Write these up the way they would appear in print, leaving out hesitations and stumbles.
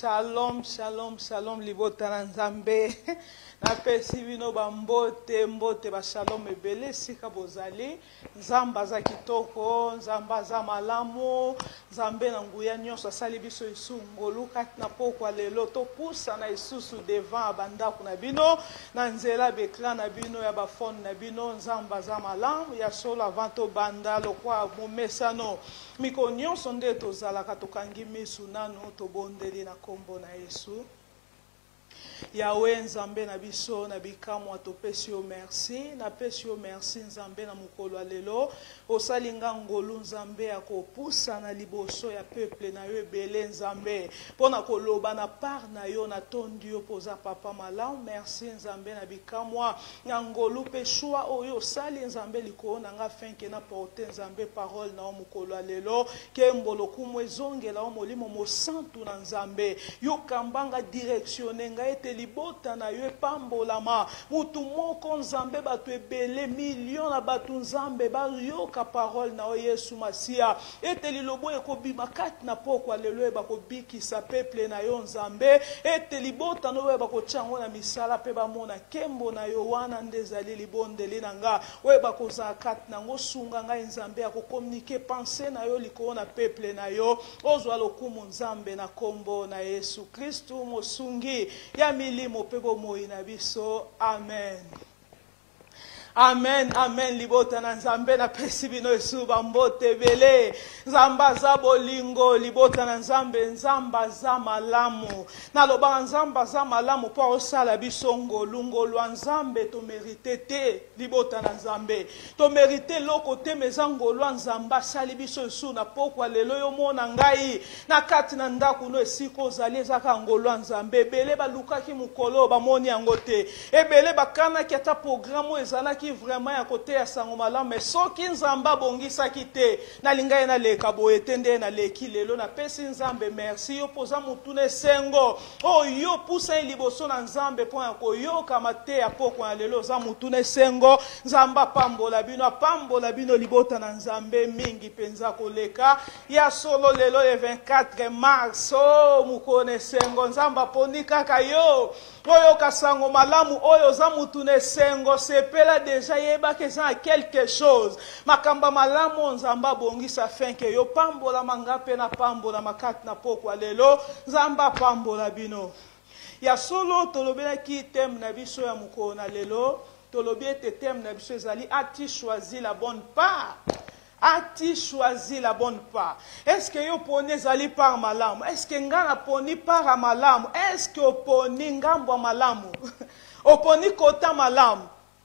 Shalom, shalom, shalom, libota na nzambe. Na pesi bino bambote, mbote ba shalom ebele sika bozali. Nzamba za kitoko, nzamba za malamu, nzambe na nguya nyonso asali biso isu ngolu kati na pokwa lelo to pusa na isusu devant bandako na bino, na nzela bekla na bino ya bafone na bino, nzamba za malamu ya solo avant to banda lokwa momesano. Miko nyonso nde tozalaka tokangi misu nanu tobondeli na kombo na Yesu. Yawe nzambe na biso na bikamwa topesi yo merci, na pesi yo merci nzambe na mukolo lelo, osalinga ngolu nzambe ya kopusa na liboso ya peuple na yo ebele nzambe, pona koloba na part na yo na tondi yo poza papa malamu, merci nzambe na bikamwa, na ngolu pe choix oyo osali nzambe likolo na nga fenke na porte nzambe parole na yo mukolo lelo, ke mbolo kumwe zongela o molimo mosantu na nzambe, yo kambanga directionne nga ete libota na yo epambolama, mutu moko nzambe bato ebele million na bato nzambe bayoka parole na o Yesu Masia, ete lilobo ekobima kati na pokwa lelo ebakobikisa peuple na yo nzambe, ete libota no ebakotyango na misala pe bamona kembo na yo wana ndezali libondeli na nga, oyebakozala kati na ngo sunga ngai nzambe ya kokommunike pense na yo likolo na peuple na yo, ozwa lokumu nzambe na kombo na Yesu Kristu mosungi ya milimo pe bomoi na biso, amen. Amen, amen, libota na nzambe na pesi bino esu bambote bele, nzamba za bolingo, libota na nzambe, nzamba za malamu, na loba nzamba za malamu po osala biso ngolu, ngolu nzambe to merite te, libota na nzambe, to merite loko te meza ngolu nzamba sali biso esu na pokwa lelo yo mona ngai, na kati na ndaku no esiko ozali ezaka ngolu nzambe, ebele balukaki mukolo bamoni yango te, ebele bakanaki ata programu ezalaki vraiment ya kote ya sango malamu, mais soki nzamba bongisaki te na linga na leka boye te nde na leki lelo na pesi nzambe merci yo poza mutune sengo oyo pusa liboso na nzambe po ya koyoka mate ya pokwa lelo za mutune sengo, nzamba pambola bino libota na nzambe mingi penza koleka ya solo lelo le 24 mars mukone sengo, nzamba poni kaka yo oyo kasango malamu oyo za mutune sengo sepela deja yeba ke za quelque chose makamba malamu nzamba bongisa fenke yo pambola mangape na pambola makati na pokwa lelo, nzamba pambola bino ya solo tolobela ki thème na biso ya mukolo na lelo, tolobi ete thème na biso ezali a-t-il choisi la bonne part? A-t-il choisi la bonne part? Est-ce que yo poni ezali par malamu? Est-ce que nga poni par malamu? Est-ce que oponi ngambo malamu? Oponi kota malamu?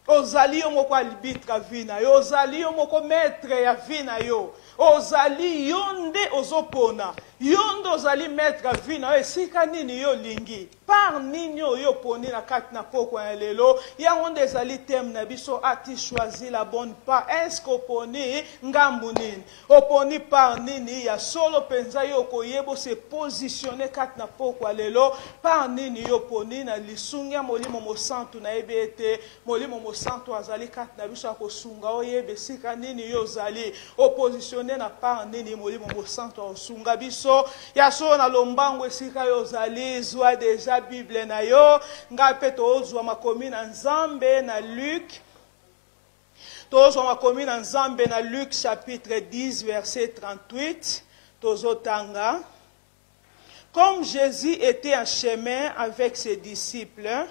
Ozali yo moko arbitre vina yo, ozali yo moko maître ya vina yo, ozali yonde ozopona, yonde ozali maître vina yo, esika nini yo lingi, par nini yo poni na kati na pokwa ya lelo, ya onde ezali thème na biso a-t-il choisi la bonne part? Est-ce que oponi ngambu nini? Oponi par nini? Ya solo penza yo koyebo se positionner kati na pokwa lelo, par nini yo poni na lisungi ya molimo mosantu na ebete, molimo mosantu azali kati na biso akosunga oyebe sika nini yo zali, oppositionner na par nini molimo mosantu osunga biso, ya solo na lombango esika yo zali, zwa deja Bible na yo, nga pe tozwa makomi na nzambe na Luc, tozwa makomi na nzambe na Luc chapitre 10 verset 38, tozotanga. Comme Jésus était en chemin avec ses disciples,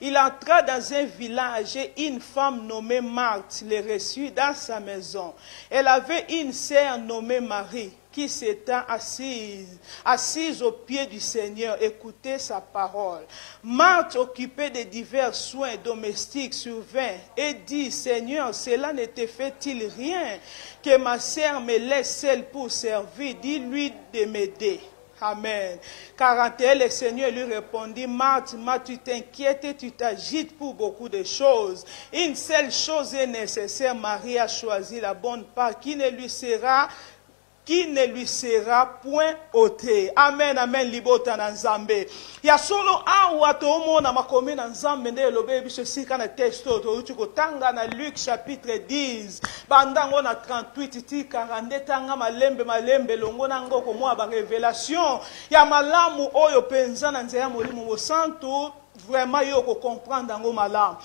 il entra dans un village et une femme nommée Marthe les reçut dans sa maison. Elle avait une sœur nommée Marie qui s'était assise aux pieds du Seigneur, écoutait sa parole. Marthe, occupée de divers soins domestiques, survint et dit, Seigneur, cela ne te fait-il rien que ma sœur me laisse seule pour servir? Dis-lui de m'aider. Amen. 41, le Seigneur lui répondit, Marthe, tu t'inquiètes et tu t'agites pour beaucoup de choses. Une seule chose est nécessaire, Marie a choisi la bonne part qui ne lui sera qui ne lui sera point ôté. Amen, amen, libota na nzambe. Ya solo awa toomona makomi na nzambe nde elobi biso sika na texte oyo touti kotanga na Luc chapitre 10 bandango na 38 ti 42 tanga malembe longo nango komwa ba révélation ya malamu oyo penza na nzela ya molimo mosantu. Vraiment yoko comprendre ngo malamu.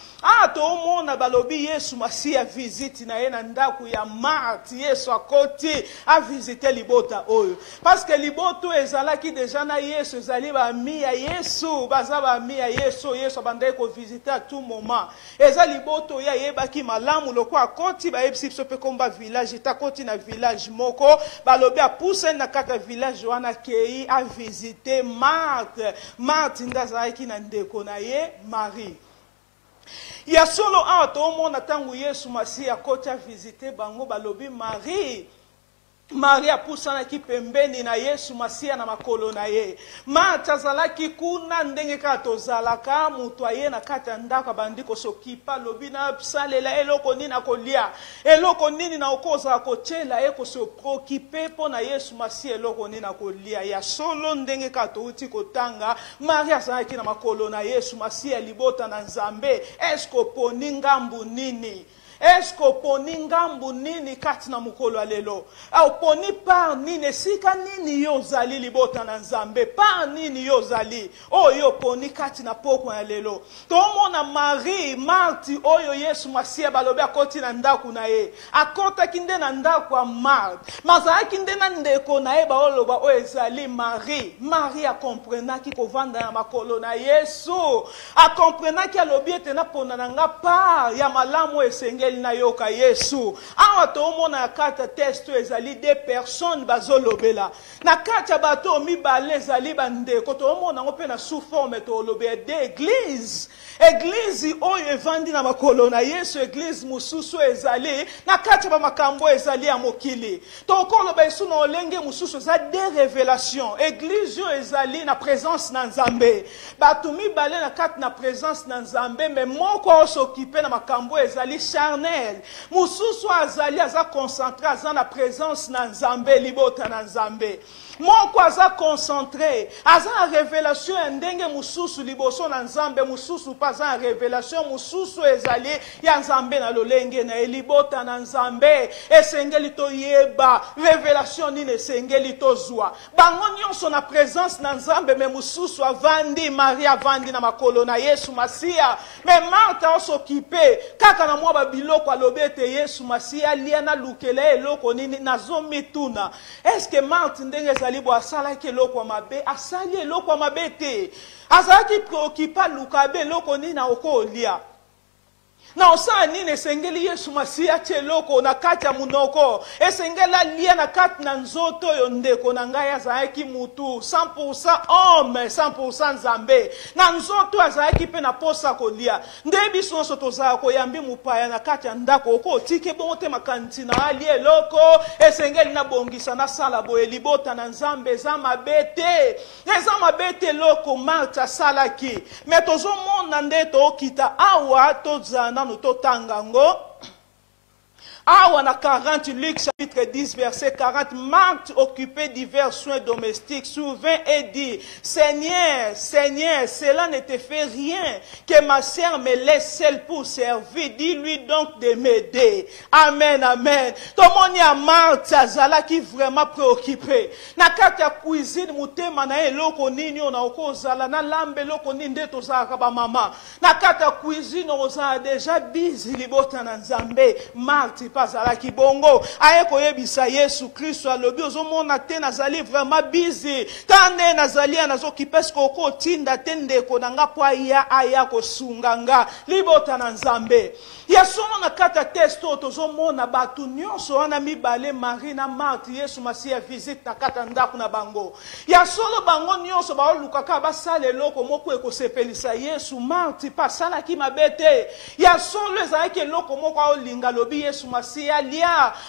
To mona balobi Yesu Masia visite na ye na ndaku ya Marthe. Yesu akoti a visiter libota oyo. Parce que liboto ezalaki déjà na Yesu ezali ba mi ya Yesu, baza ba mi ya Yesu, Yesu bandai ko visiter à tout moment. Eza liboto ya yebaki malamu loko akoti ba yebisi biso pe komba village, takoti na village moko, balobi a pousse na kata village wana kei a visiter Marthe. Marthe ndazaki na ndeko na ye Marie. Ya solo ato mona tangu Yesu Masia kota visiter bango balobi Maria pusana ki pembeni na Yesu Masia na makolo na ye. Marthe azalaki kuna ndenge kato zalaka mutu aye na kata ndaka bandiko sokipa lobi na salela eloko nini na kolia. Eloko nini na okoza kochela eko se preoccuper po na Yesu Masia eloko nini na kolia. Ya solo ndenge kato uti kotanga Maria azalaki na makolo na Yesu Masia libota na Nzambe. Esko poni ngambu nini? Esko poni ngambu nini kati na mukolo alelo? Au poni par nini sika nini yo zali libota na Nzambe? Par nini yo zali? Yo poni kati na poko ya lelo. Tomona Marie, Marthe oyo Yesu Masia balobi akoti na ndaku na ye. Akota kinde na ndaku ya Marthe. Mazala kinde na ndeko na ye baoloba o ezali Marie. Marie a comprenaki kovanda na makolo na Yesu. A comprenaki alobi ete na pona na nga par ya malamu esenge na yoka Yesu. Awa toomona kata testo ezali des personnes bazolobela. Na kata bato mibale ezali bandeko toomona ngo pe na sous forme tolobe d'église. Église oyo evandi na makolo na Yesu, église mususu ezali na kata ba makambo ezali ya mokili. Tokoloba Yesu na olenge mususu za des révélations. Église yo ezali na présence na Nzambe. Bato mibale na kata na présence na Nzambe mais moko s'occuper na makambo ezali charnel. Mususu azali aza concentré aza na présence na Nzambe libota na Nzambe. Moko aza concentré aza na révélation ya ndenge mususu liboso na Nzambe mususu pa aza na révélation mususu ezali ya Nzambe na lolenge na libota na Nzambe esengeli to yeba révélation nini esengeli to zwa bango nyonso na présence na Nzambe me mususu avandi Maria avandi na makolo na Yesu Masia me Martha osoccuper kaka na mwa biloko alobi ete Yesu Masia lia na lukele eloko nini nazomituna. Est-ce que Marthe ndenge ezali bo asalaki eloko mabe? Asali eloko mabe te. Azalaki preoccupa lukabe eloko nini na okolia. Na osa nini esengeli Yesu Masia cheloko na kati ya munoko. Esengela lia na kati na nzoto yo ndeko na ngai azalaki mutu 100% homme 100% Nzambe. Na nzoto azalaki pe na posa kolia. Ndebi sonso tozala koyambi mupaya na kati ya ndako oko tike bonte makanti na ali eloko esengeli na bongisa na sala boye libota na Nzambe za mabete. Eza mabete loko Martha salaki. Metozo mona ndeto okita awa tozana Totangango. Awa na 40, Luc chapitre 10, verset 40, Marthe, occupée divers soins domestiques, souvint et dit, Seigneur, Seigneur, cela ne te fait rien, que ma sœur me laisse seule pour servir. Dis-lui donc de m'aider. Amen, amen. Tout le monde y a Marthe, Azala qui vraiment préoccupé. Na kata cuisine, mutema na eloko nini ona okozala, na lambe eloko nini ndeto za kaba mama. Na kata cuisine, oza déjà busy libota na Nzambe. Marthe, azalaki bongo ayeko yebisa Yesu Kristo alobi ozomona te nazali vraiment busy tande nazali anazokipe ko tinda tende ko nanga po aya kosunganga libota na Nzambe. Yesu na kata testo tozomona batu nyonso wana mibale Marie na Marthe Yesu Masia visite na kata ndaku na bango. Yesu bango nyonso ba olukaka basala eloko moko ekosepelisa Yesu. Marthe pa sala ki mabete Yesu lezaki eloko moko olinga lobi Yesu Masia Masiya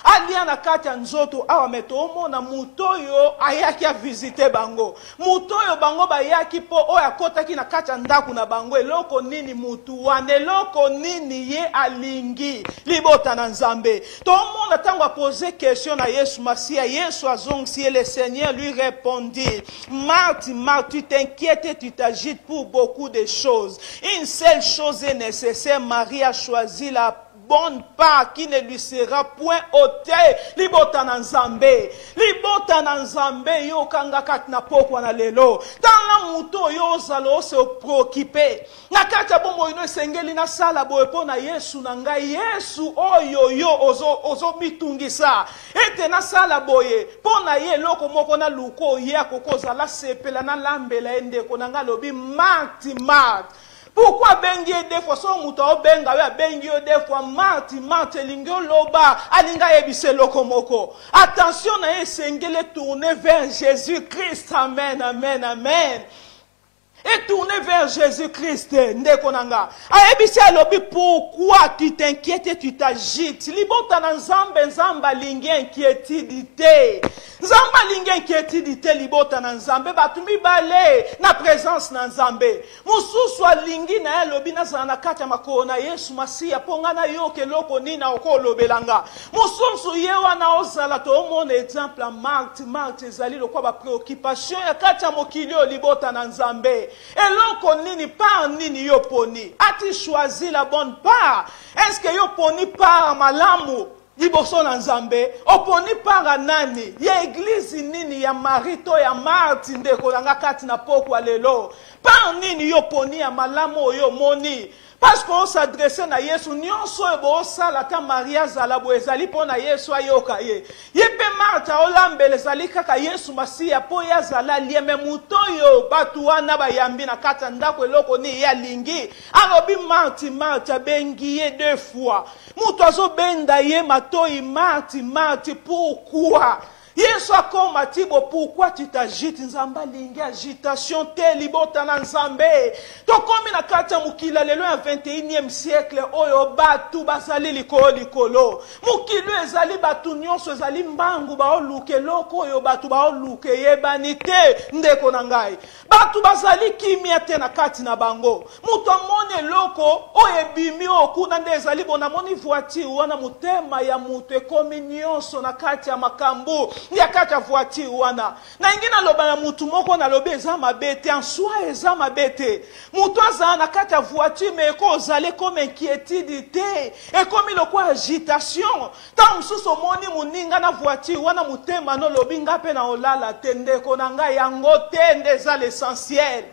alia na kati ya nzoto awa metomo na mutoyo ayaki a visiter bango mutoyo bango bayaki po oyo akotaki na kati ya ndaku na bango eloko nini mutu wana eloko nini ye alingi libota na Nzambe tomona tango a posé question na Yesu Masiya Yesu azongisi le Seigneur lui répondit Marthe Marthe tu t'inquiètes et tu t'agites pour beaucoup de choses une seule chose est nécessaire Marie a choisi la bonne part qui ne lui sera point ôtée. Libota na Nzambe. Libota na Nzambe yo kanga kati na pokwa na lelo. Tanga muto yo zalo se préoccupé. Na kati bombo ino sengeli na sala boepo na Yesu na ngai. Yesu oyo yo ozo mitungisa. Ete na sala boye. Pona ye loko moko na luko ye akokoza la sepela na lambela ende konanga lobi Marthe Marthe. Pourquoi bengi des fois son muto benga we bengi des fois Marthe lingio loba alinga ebise lokomoko. Attention na esengele tourner vers Jésus-Christ. Amen amen amen. Et tourner vers Jésus-Christ, ndekonanga. Aebisi alobi pourquoi tu t'inquiètes et tu t'agites. Libota na Nzambe Nzamba lingi inquiétude. Nzamba lingi inquiétude libota na Nzambe batumi bale na présence na Nzambe. Mususu alingi na elobi na zana kati makona na Yesu Masiya ponga na yo keloko nina okolobelanga. Mususu yewa na ozala to mon exemple Marthe ezali lokwa ba préoccupation ya kati mokilio libota na Nzambe. Eloko nini par nini yo poni? As-tu choisi la bonne part? Est-ce que yo poni par malamu? Liboso na Nzambe, oponi par nani? Ya église nini ya Marito ya Marthe ndeko langa kati na pokwa lelo. Par nini yo poni ya malamu yo moni? Parce qu'on s'adressait à Yesu, nyonso ebo sala ta Maria zalabo ezali pona Yesu ayoka ye. Yepe Martha olambele ezali kaka Yesu Masiya po ya zala lieme mutoyo batu wana bayambi na kata ndako eloko ni ya lingi. Alobi Marthe bengi ye deux fois. Muto azo benda ye matoi Marthe pourquoi? Yesu akoma tibo pourquoi tu t'agites Nzamba lingi agitation te libota na Nzambe. Tokomi na kati ya mukila lelo ya 21e siècle oyo batu bazali likolo. Mukilo ezali batu nyonso ezali mbangu baoluke loko oyo batu baoluke yebani te ndeko na ngai. Batu bazali kimia te na kati na bango. Muto amoni loko oyo ebimi okuna nde ezali bona moni voiture wana mutema ya mutu ekomi nyonso na kati ya makambu. Ya kati ya voiture wana. Na ingina loba na mutu moko na lobe eza mabete. En soi eza mabete. Mutu aza na kati ya voiture me eko ozale comme inquiétude te. Ekomi lokwa agitation. Ta msuso moni muninga na voiture wana mutema no lobi ngape na olala tendeko na nga yango tende za l'essentiel.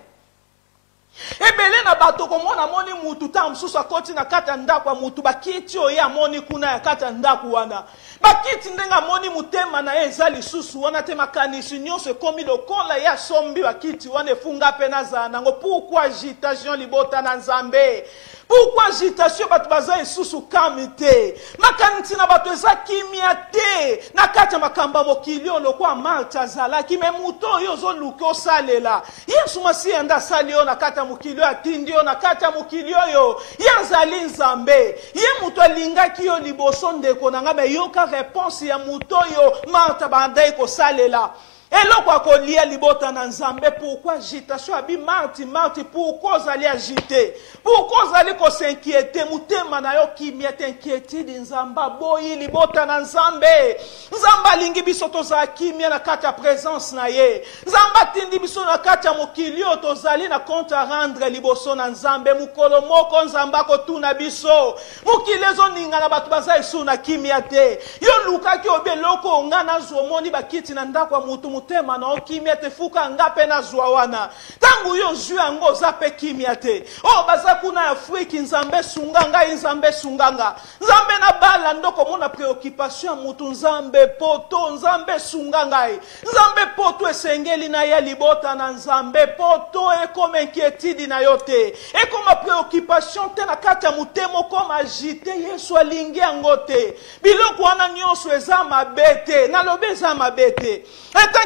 Ebele na bato komona moni mutu ta msusu akoti na kata ndako mutu bakiti oya moni kuna ya kata ndako wana bakiti ndenga moni mutema na ezali susu wana te makanisi nyonso ekomi lokola ya sombi bakiti wana efunga pe na zana ngo pourquoi agitation libota na Nzambe? Pourquoi agitation batu baza esusu kamite? Makaniti na batu eza kimia te na kata makamba mokilio lokwa Marthe azala kime muto yo zo luko salela Yesu Masiya nda salio na kata mukilio atindio na kata mukilio yo yazali Nzambe ye muto alingaki yo liboso ndeko na ngabe yoka réponse ya muto yo Marthe bandai ko salela. Eloko akolia libota na Nzambe pourquoi agitation abi Marthe pourquoi ozali agité? Pourquoi ozali ko s'inquiéter mutema na yo kimia t'inquiétude Nzamba boyi libota na Nzambe. Nzamba lingi biso toza kimia na kati ya présence na ye. Nzamba tindi biso na kati ya mokilio tozali na compte à rendre liboso na Nzambe mukolo moko Nzamba ko tuna biso. Mukilezo ninga na batu baza esu na kimia te. Yo lukaki obeloko ngana zomoni bakiti na ndako mutu mutema na okimia te fuka ngape na zwa wana. Tangu yo juu yango zape kimia te. Oh baza kuna Afriki Nzambe sunganga Nzambe sunganga. Nzambe na bala ndoko mona préoccupation mutu Nzambe poto Nzambe sunganga. Nzambe poto esengeli na ya libota na Nzambe poto e comme inquiétude na yote. E comme préoccupation te na kata mutemo comme agité Yesu alingi angote. Biloko wana nyonso eza mabete na lobe eza mabete.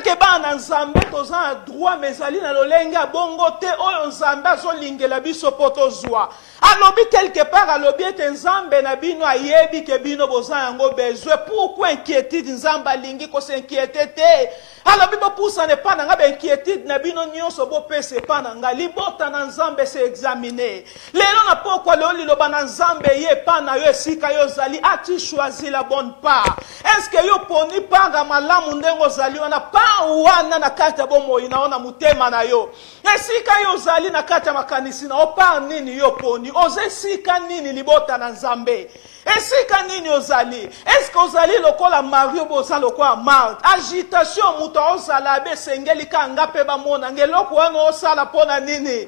que bana nzambe toza droit mezali na lolenga bongo te oyo nzambe azolingela biso poto zwa alobi quelque part alobi ete nzambe na bino ayebi ke bino boza yango besoin pourquoi inquiétude nzambe alingi ko s'inquiéter te alobi bopusa ne pa nanga inquiétude na bino nyonso bopesa epa na nga libota na nzambe se examiner lelo na pokwa lelo liloba na nzambe ye pa na yo esika yo zali ati choisi la bonne part est-ce que yo poni panga malamu ndengo zali wana pa wana na kati ya bomoi naona mutema na yo esika yo zali na kati ya makanisi na opa nini yo poni oze sika nini libota na nzambe esika nini ozali est-ce que ozali lokola Mario boza lokola Marthe agitation muto ozala be sengeli kanga pe ba mona ngeloko wana osala pona nini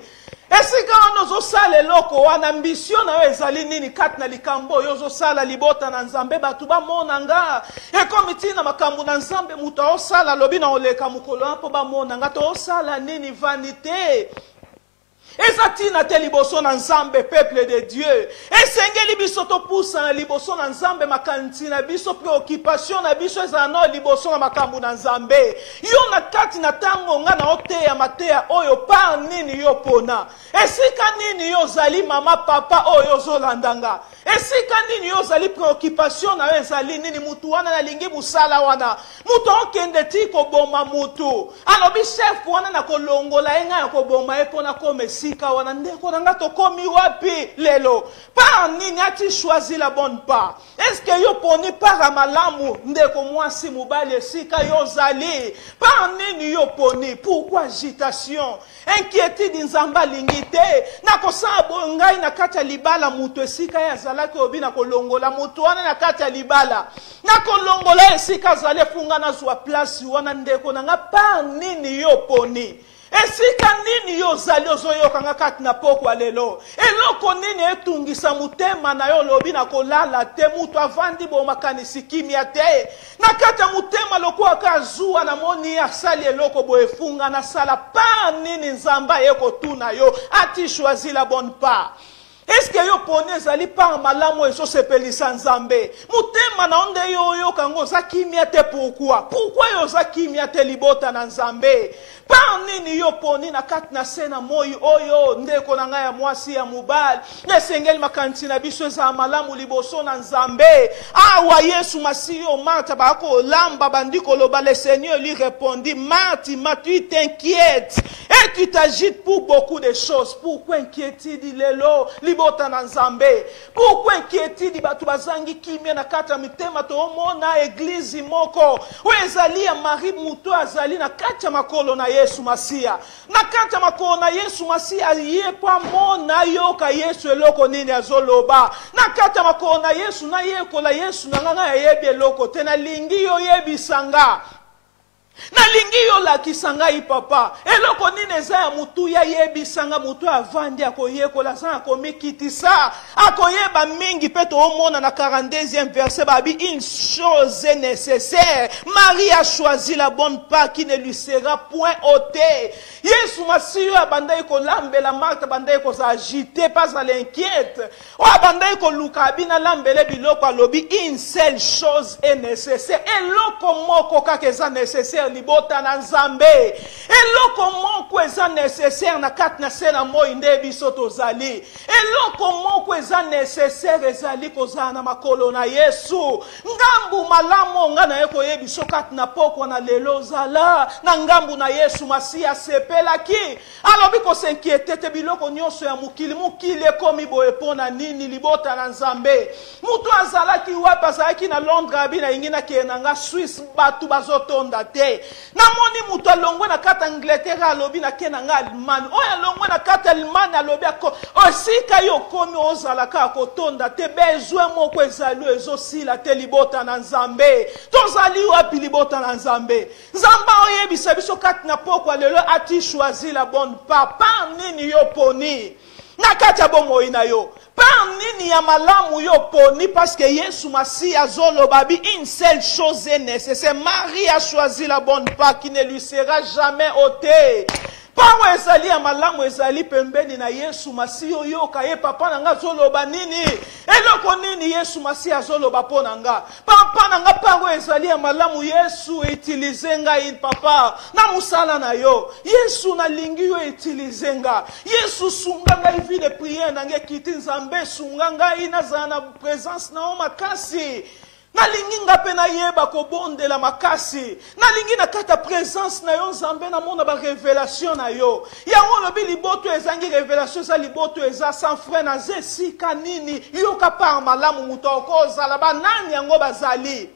esika wana ozosala eloko wana ambition na yo ezali nini kati na likambo oyo ozosala libota na nzambe batu bamona nga ekomi ntina makambo na nzambe muto osala lobi na oleka mokolo mpo bamona nga to osala nini vanité ezatina te liboso na nzambe peuple de Dieu esengeli biso topusa na liboso na nzambe makanisi na biso préoccupation na biso ezala no liboso na makambo na nzambe yo na kati na tango nga na oteya mateya oyo par nini yo pona esika nini yo ozali mama papa oyo ozolandanga esika nini yo ozali préoccupation na yo ezali nini mutu wana nalingi musala wana mutu okende ti koboma mutu alobi chef wana na kolongola ye nga ya koboma ye mpona koma esika wana ndeko na nga tokomi wapi lelo par nini ati choisi la bonne part est-ce que yo poni para malamu ndeko mwasi mobali esika yo ozali par nini yo poni pourquoi agitation inquiétude nzambe alingi te nakosala boyo ngai na kati ya libala mutu esika ye azalaki obi na kolongola mutu wana na kati ya libala na kolongola esika azali efunga nazwa place wana ndeko na nga par nini yo poni esika nini yo ozali ozoyokanga kati na pokwa lelo eloko nini etungisa mutema na yo lobi na kolala te mutu avandi bomakanisi kimia te na kati ya mutema lokola kazuwa na moni asali eloko bo efunga na sala pa nini nzamba ye kotuna yo ati choisi la bonne part est-ce que yo poni ezali par malamu ezosepelisa nzambe mutema na onde yo oyoka ngo oza kimia te pourquoi yo oza kimia te libota na nzambe par nini yo poni na kati na se na moi oyo ndeko na ngai ya mwasi ya mobali esengeli makanisi na biso ezala malamu liboso na nzambe awa yesu masihi oyo Marthe bakolamba bandi koloba le Seigneur lui répondit Marthe tu t'inquiètes et tu t'agites pour beaucoup de choses pourquoi inquiétude lelo libota na nzambe pourquoi inquiétude batu bazangi kimia na kati ya mitema toomona eglize moko oyo ezali ya Marie muto azali na kati ya makolo na Yesu Masia na kati ya makolo na Yesu Masia ye pa mona yoka Yesu eloko nini azoloba na kati ya makolo na Yesu na yekola Yesu na nganga yebi eloko te na lingi yo yebisanga nalingi yo lakisa ngai papa eloko nini eza ya mutu ya yebisanga mutu avandi akoyekola sa akomikitisa akoyeba mingi mpe toomona na 42e verset babi une chose est nécessaire Marie a choisi la bonne part qui ne lui sera point ôtée Yesu masihi abandai kolambela Marthe abandai kozagite pas à l'inquiète o abandai koluka abina lambele biloko alobi une seule chose est nécessaire eloko moko kaka eza nécessaire libota na nzambe eloko moko eza nécessaire na kati na se na moi nde biso tozali eloko moko eza nécessaire ezali kozala na makolo na Yesu ngambu malamu nga na ye koyebiso kati na pokwa na lelo ozala na ngambu na Yesu Masihi asepelaki alobi kosinquiete te biloko nyonso ya mokili ekomi boye mpona nini libota na nzambe mutu azalaki wapi azalaki na Londres abi na ingi nakende na nga Suisse batu bazotonda te namoni mutu alongwe na kati Angleterre alobi nakende na nga Allemagne oyo alongwe na kati Allemagne alobi osika yo komi ozalaka akotonda te bezwe moko ezali ezosila te libota na nzambe tozali wapi libota na nzambe nzambe oyebisa biso kati na pokwa lelo ati choisi la bonne part par nini yo poni na kati ya bomoi na yo par nini ya malamu yo poni parce que Yesu Masihi azoloba bi une seule chose est nécessaire Marie a choisi la bonne part qui ne lui sera jamais ôtée po Pango ezali ya malamu ezali pembeni na Yesu Masihi oyo ka ye papa nanga zoloba nini? Eloko nini Yesu Masihi azoloba pona nga? Papa nanga pango ezali ya malamu Yesu utilize nga papa na musala na yo. Yesu na lingi yo utilize nga. Yesu sunga nga vie de prière nange kiti Nzambe sunga nga ina zana présence na o makasi. Nalingi nga pe na yeba ko bondela makasi. Nalingi na kata présence na yo Nzambe na mona ba révélation na yo. Yango lobi liboto ezangi révélation za liboto eza sans frein na zesika nini yo ka par malamu muto okozala ba nani yango bazali.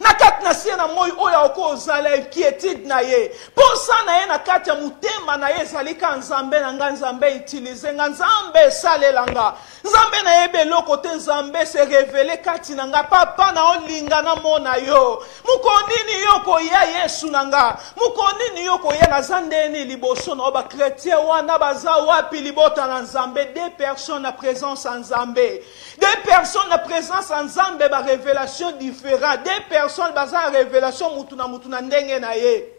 Na kati na siye na moi oya okozala inquiétude na ye. Posa na ye na kati ya mutema na ye zalika Nzambe na nga Nzambe utilize nga Nzambe salelanga. Nzambe na ye beloko te Nzambe se révélé kati na nga papa na olinga na mona yo. Mukonini yoko ya Yesu na nga. Mukonini yoko ya na zandeni liboso na oba chrétien wana baza wapi libota na Nzambe. Deux personnes en présence en Nzambe. Deux personnes en présence en Nzambe ba révélation différente. Deux personnes baza révélation mutuna ndenge na ye.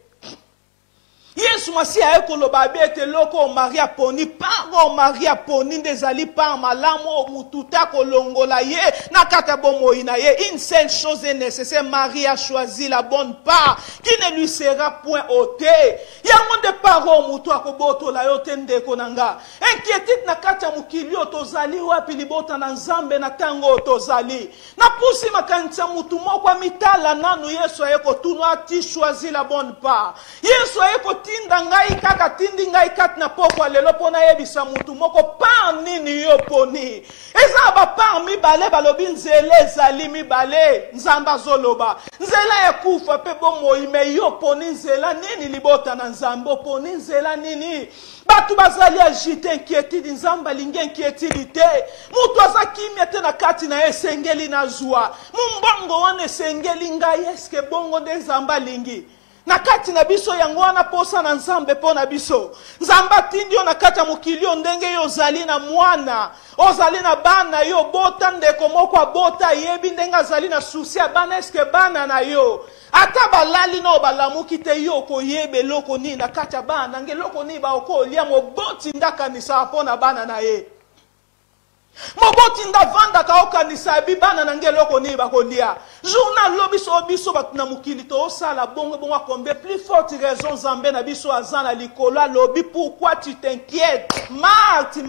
Yesu Masihi ayekoloba bete loko Maria poni pango Maria poni ndezali par malamu mututa kolongola ye na kata bomoi na ye. Une seule chose est nécessaire, Marie a choisi la bonne part qui ne lui sera point ôtée. Yango de paro mutu akoboto la yo tende konanga. Inquiétude na kata mukili otozali wapi libota na Nzambe na tango otozali. Na pusi makanisa mutu moko mitala nanu Yesu ayeko tunu ati choisi la bonne part. Yesu ayeko tinda ngai kaka tindi ngai kat na poko lelo pona yebisa mutu moko pa nini yo poni. Eza ba pa mi bale balobi nzele ezali mi bale Nzamba zoloba. Nzela ya kufa pe bomoi me yo poni nzela nini libota na Nzambe poni nzela nini. Batu bazali agite inquiétude Nzamba lingi inquiétude te. Mutu azakimia te na kati na esengeli na zua. Mumbongo wane esengeli ngai eske bongo de Nzamba lingi. Na kati na biso yango wana posa na Nzambe pona biso. Nzamba tindio na kati ya mukilio ndenge yo zali na mwana. Ozali na bana yo bota ndeko moko bota yebi ndenga zali na susi ya bana eske bana na yo. Ata balali na obalamuki te yo ko yebe loko ni na kati ya bana nge loko ni ba okolia moboti ndaka ni sa pona bana na ye. Moboti ndavanda ka okanisa bibana na ngeloko ni bakolia. Journal lobiso biso batuna mukili to sala bongo bongo kombe plus forte raison Nzambe na biso azana likolo lobi pourquoi tu t'inquiètes Marthe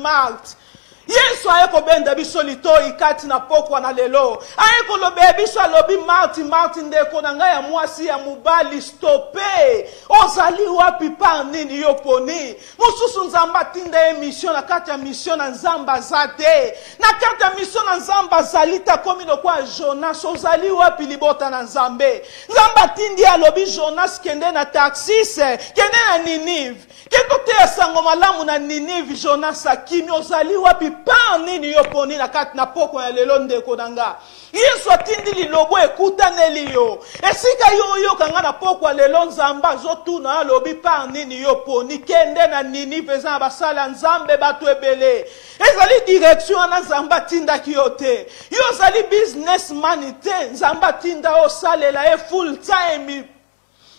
Yesu ayeko benda biso lito ikati na pokwa na lelo. Ayeko lobe biso lobi Marthe ndeko na ngai ya mwasi ya mubali stoppe. Ozali wapi pa nini yo poni. Mususu Nzamba tinda mission na kati ya mission na Nzamba zate. Na kati ya mission na Nzamba zalita komi no kwa Jonas ozali wapi libota na Nzambe. Nzamba tindi alobi Jonas kende na Tarsis, kende na Ninive. Kendo te sango malamu na Ninive Jonas akimi ozali wapi pa nini yo poni na kati na poko ya lelo ndeko nanga. Yesu atindi lilobo ekutaneli yo. Esika yo kanga na poko ya lelo Nzamba zotuna alobi pa nini yo poni kende na Ninive eza basala Nzambe batu ebele. Ezali direction na Nzamba tinda kiyote. Yo zali businessman te Nzamba tinda osalela e full time.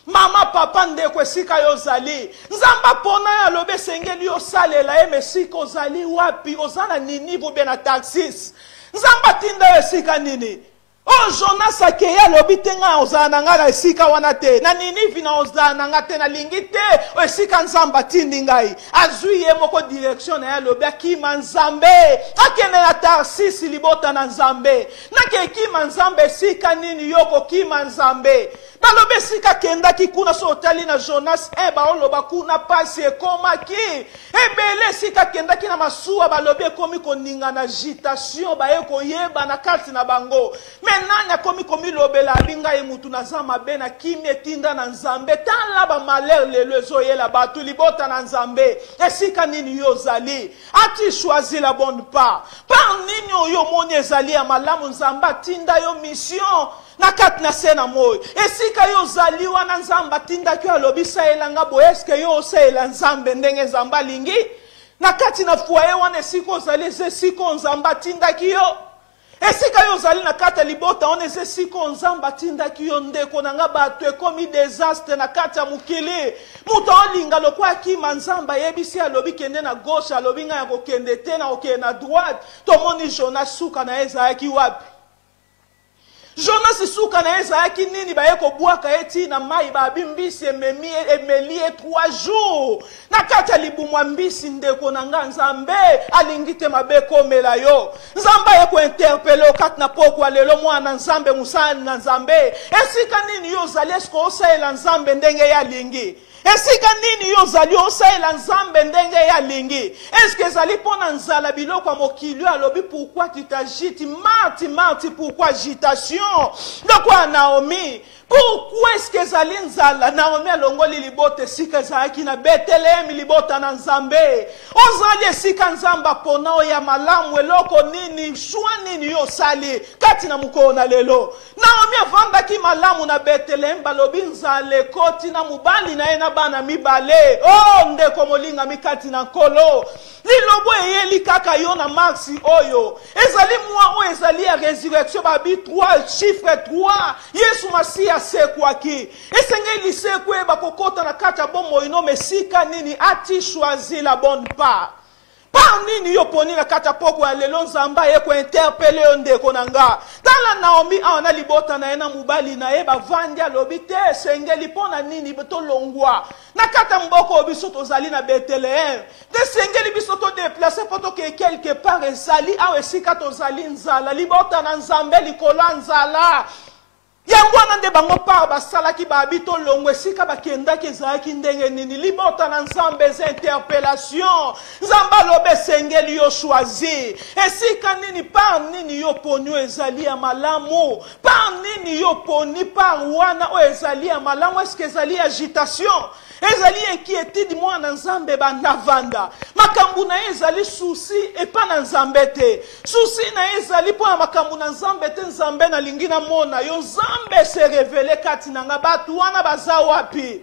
Mama papa ndeko esika yo zali. Nzamba pona ya lobe sengeli yo salela mesika ozali wapi ozana Ninive ou bien na Tarsis. Nzamba tinda esika nini. Oh Jonas akeya lobi tenga ozana nga esika wana te. Na Ninive na ozana nga te na lingi te. Esika Nzamba tindi ngai. Azui ye moko direction na ya lobi akima Nzambe. Akene na Tarsis libota na Nzambe. Nake kima Nzambe esika nini yoko kima Nzambe. Balobe sika kenda ki kuna so otali na Jonas ba oloba kuna pasi ekoma ki ebele sika kenda ki na masuwa balobe komi koninga na agitation ba eko yeba na kati na bango menanya komi lobela binga ye mutu na zama be na kimi etinda na Nzambe tala ba malheur lelo ezoyela batu libota na Nzambe esika nini yo zali ati choisi la bonne part par nini oyo moni ezali ya malamu Nzamba tinda yo mission na kati na sena moyo. Esika yo zali wana Nzamba tinda kyo alobisa elanga bo eske yo osela Nzambe ndenge Nzamba lingi. Na kati na foyer wana esiko zali esiko Nzamba tinda kyo. esika yo ozali na kati ya libota wana eza esika nzambe atindaki yo ndeko na nga bato ekomi désastre na kati ya mokili moto aolinga lokwa akima nzambe ayebisi alobi kende na gauche alobi ngai ya kokende te na kokende na droite tomoni Jonas suka na ye ezalaki wapi Jonas suka na ye ezalaki nini baye kobwaka ye ntina mai babi mbisi emeli ye 3 jours na kati ya libumu ya mbisi ndeko na nga nzambe alingi te mabe ekomela yo nzambe aye kointerpele yo kati na pokwa lelo mwana nzambe mosali na nzambe esika nini yo ozali eske osalela nzambe ndenge ye alingi esika nini yo ozali osalela nzambe ndenge ye alingi eske ezali mpo na nzala biloko ya mokili alobi pourquoi tu t'agites marti pourquoi agitation lokwa Naomi pourquoi est-ce que ezali nzala Naomi alongoli libota esika ezalaki na Betlehem libota na nzambe ozali esika nzambe apona oyo ya malamu eloko nini shwa nini yo osali kati na mokolo na lelo Naomi avandaki malamu na Betlehem balobi nzala ekoti na mobali na ye na bana mibale ndeko molingami kati na nkolo lilobo eyeli kaka yo na marksi oyo ezali mwa oyo ezali ya résurrection babi 3 chiffre 3 Yesu Masiya asekwaki esengeli sekwe bakokota na kati ya bomoi no mesika nini ati choisi la bonne part par nini yo poni na kati ya poko ya lelo nzamba ye ko interpele yo ndeko na nga tala Naomi awana libota na ye na mobali na ye bavandi alobi te esengeli mpona nini tolongwa na kati ya mboko biso tozali na Betlehem te esengeli biso todeplace mpo toke quelque part ezali awa esika tozali nzala libota na nzambe likolo ya nzala yango wana nde bango par basalaki babi tolongwa esika bakendaki ezalaki ndenge nini libota na nzambe eza interpellation nzambe alobi esengeli yo choisir esika nini par nini yo poni oyo ezali ya malamu par nini yo poni par wana oyo ezali ya malamu eske ezali agitation ezali inquiétude mwana nzambe bandavanda makambo na ye ezali susi epa na nzambe te susi na ye ezali mpo na makambo na nzambe te nzambe nalingi namona yo nzambe se revele kati na nga bato wana baza wapi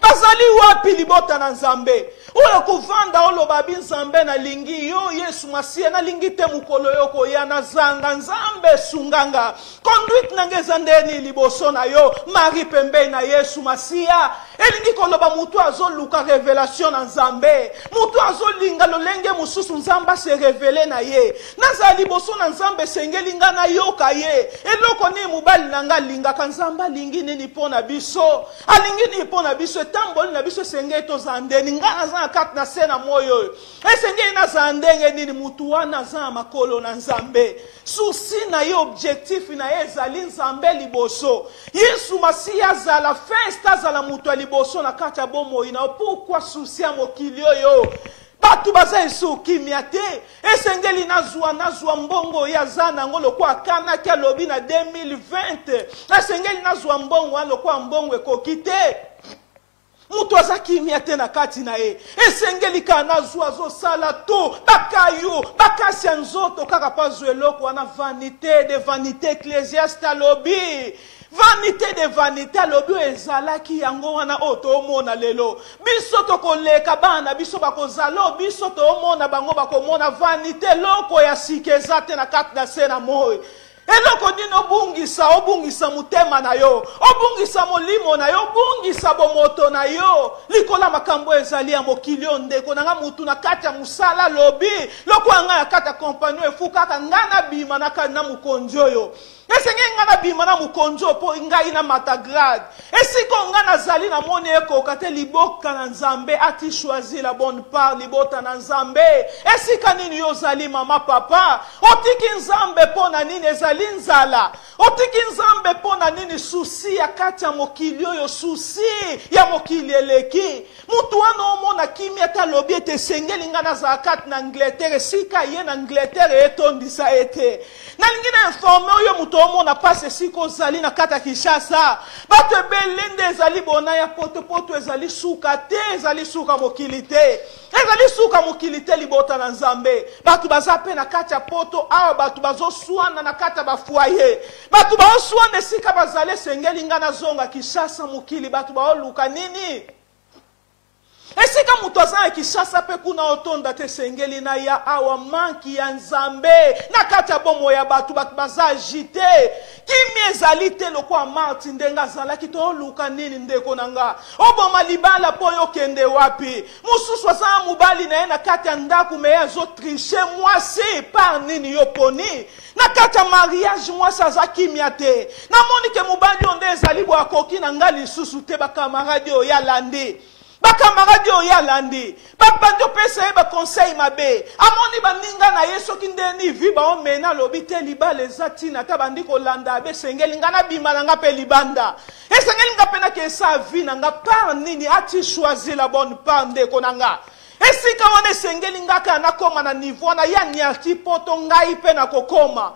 bazali wapi libota na nzambe oyo kovanda oloba bi nzambe nalingi yo Yesu Masiya nalingi te mokolo yo koya na zanga nzambe sunganga conduite nange eza ndeni liboso na yo Marie pembeni na Yesu Masiya elingi koloba mutu azoluka révélation na nzambe mutu azolinga lolenge mosusu nzambe se revele na ye nazala liboso na nzambe esengeli nga nayoka ye eloko nini mobali na nga alingaka nzambe alingi nini mpo na biso alingi nini mpo na biso etamboli na biso esengeli tozala ndeni nga naza na kati na se na moyo oyo esengeli nazala ndenge nini mutu wana aza na makolo na nzambe susi na ye objectif na ye ezali nzambe liboso Yesu Masiya azala feste azala mutu ya liboso na kati ya bomoi na pourquoi susi ya mokili oyo batu baza esu kimia te esengeli nazwa mbongo ya aza nango lokwa akanaki alobi na 2020 esengeli nazwa mbongo alokwa mbongo ekoki te mutu aza kimia te na kati na ye esengeli ka nazwa azosala to bakayo bakasi ya nzoto kaka pazwa eloko wana vanité de vanité Ecclésiaste alobi vanité de vanité alobi ezalaki yango wana oyo toomona lelo biso tokoleka bana biso bakozala biso toomona bango bakomona vanité loko ya sika eza te na kati na se na moi eloko nini obungisa mutema na yo obungisa molimo na yo obungisa bomoto na yo likola makambo ezali ya mokili oyo ndeko nanga mutu na kati ya musala lobi lokwa nga ya kati ya kompani efukaka nga na bima na kati na mukonzi oyo esenge nga na bima na mukonzi po ngai na matagrade esiko nga nazali na moni ekoka te liboka na nzambe ati choisi la bonne part libota na nzambe esika nini yo ozali mama papa otiki nzambe po na nini ezali nzala otiki nzambe po na nini susi ya kati ya mokili oyo susi ya mokili eleki mutu wana omona kimia ta lobi ete esengeli nga nazala kati na Angleterre esika ye na Angleterre etondisa ete nalingi na informe oyo mutu omona pasi esika ozali na kati ya Kinshasa bato ebele nde ezali bona ya poto ezali suka te ezali suka mokili te ezali suka mokili te libota na nzambe bato baza pe na kati ya poto awa bato bazoswana na kati ya bafoye bato baoswana esika bazali esengeli nga nazonga Kinshasa mokili bato baoluka nini esika mutu aza Kinshasa pe kuna otonda te sengeli na ya awa manki ya Nzambe na kati ya bomo ya batu baza agite kimi ezali te lokwa Martin ndenga azalaki to luka nini ndeko nanga oboma libala po yo kende wapi mususu aza mubali na ye na kati ya ndaku me azo triche mwasi par nini yo poni na kati ya mariage mwasi aza kimia te namoni ke mubali onde ezali bo akoki na nga lisusu te bakamaradi oyo yalandi bakamaradi oyo yalandi babandi opesa ye bakonseil mabe amoni baninga na ye soki ndeni vi baomena alobi te libala eza ntina ata bandi kolanda abe esengeli nga nabima na nga mpe libanda esengeli nga mpe nakesa vi na nga par nini ati choisir la bonne part ndeko na nga esika wana esengeli nga kaka nakoma na niveau wana ya niarki poto ngai mpe nakokoma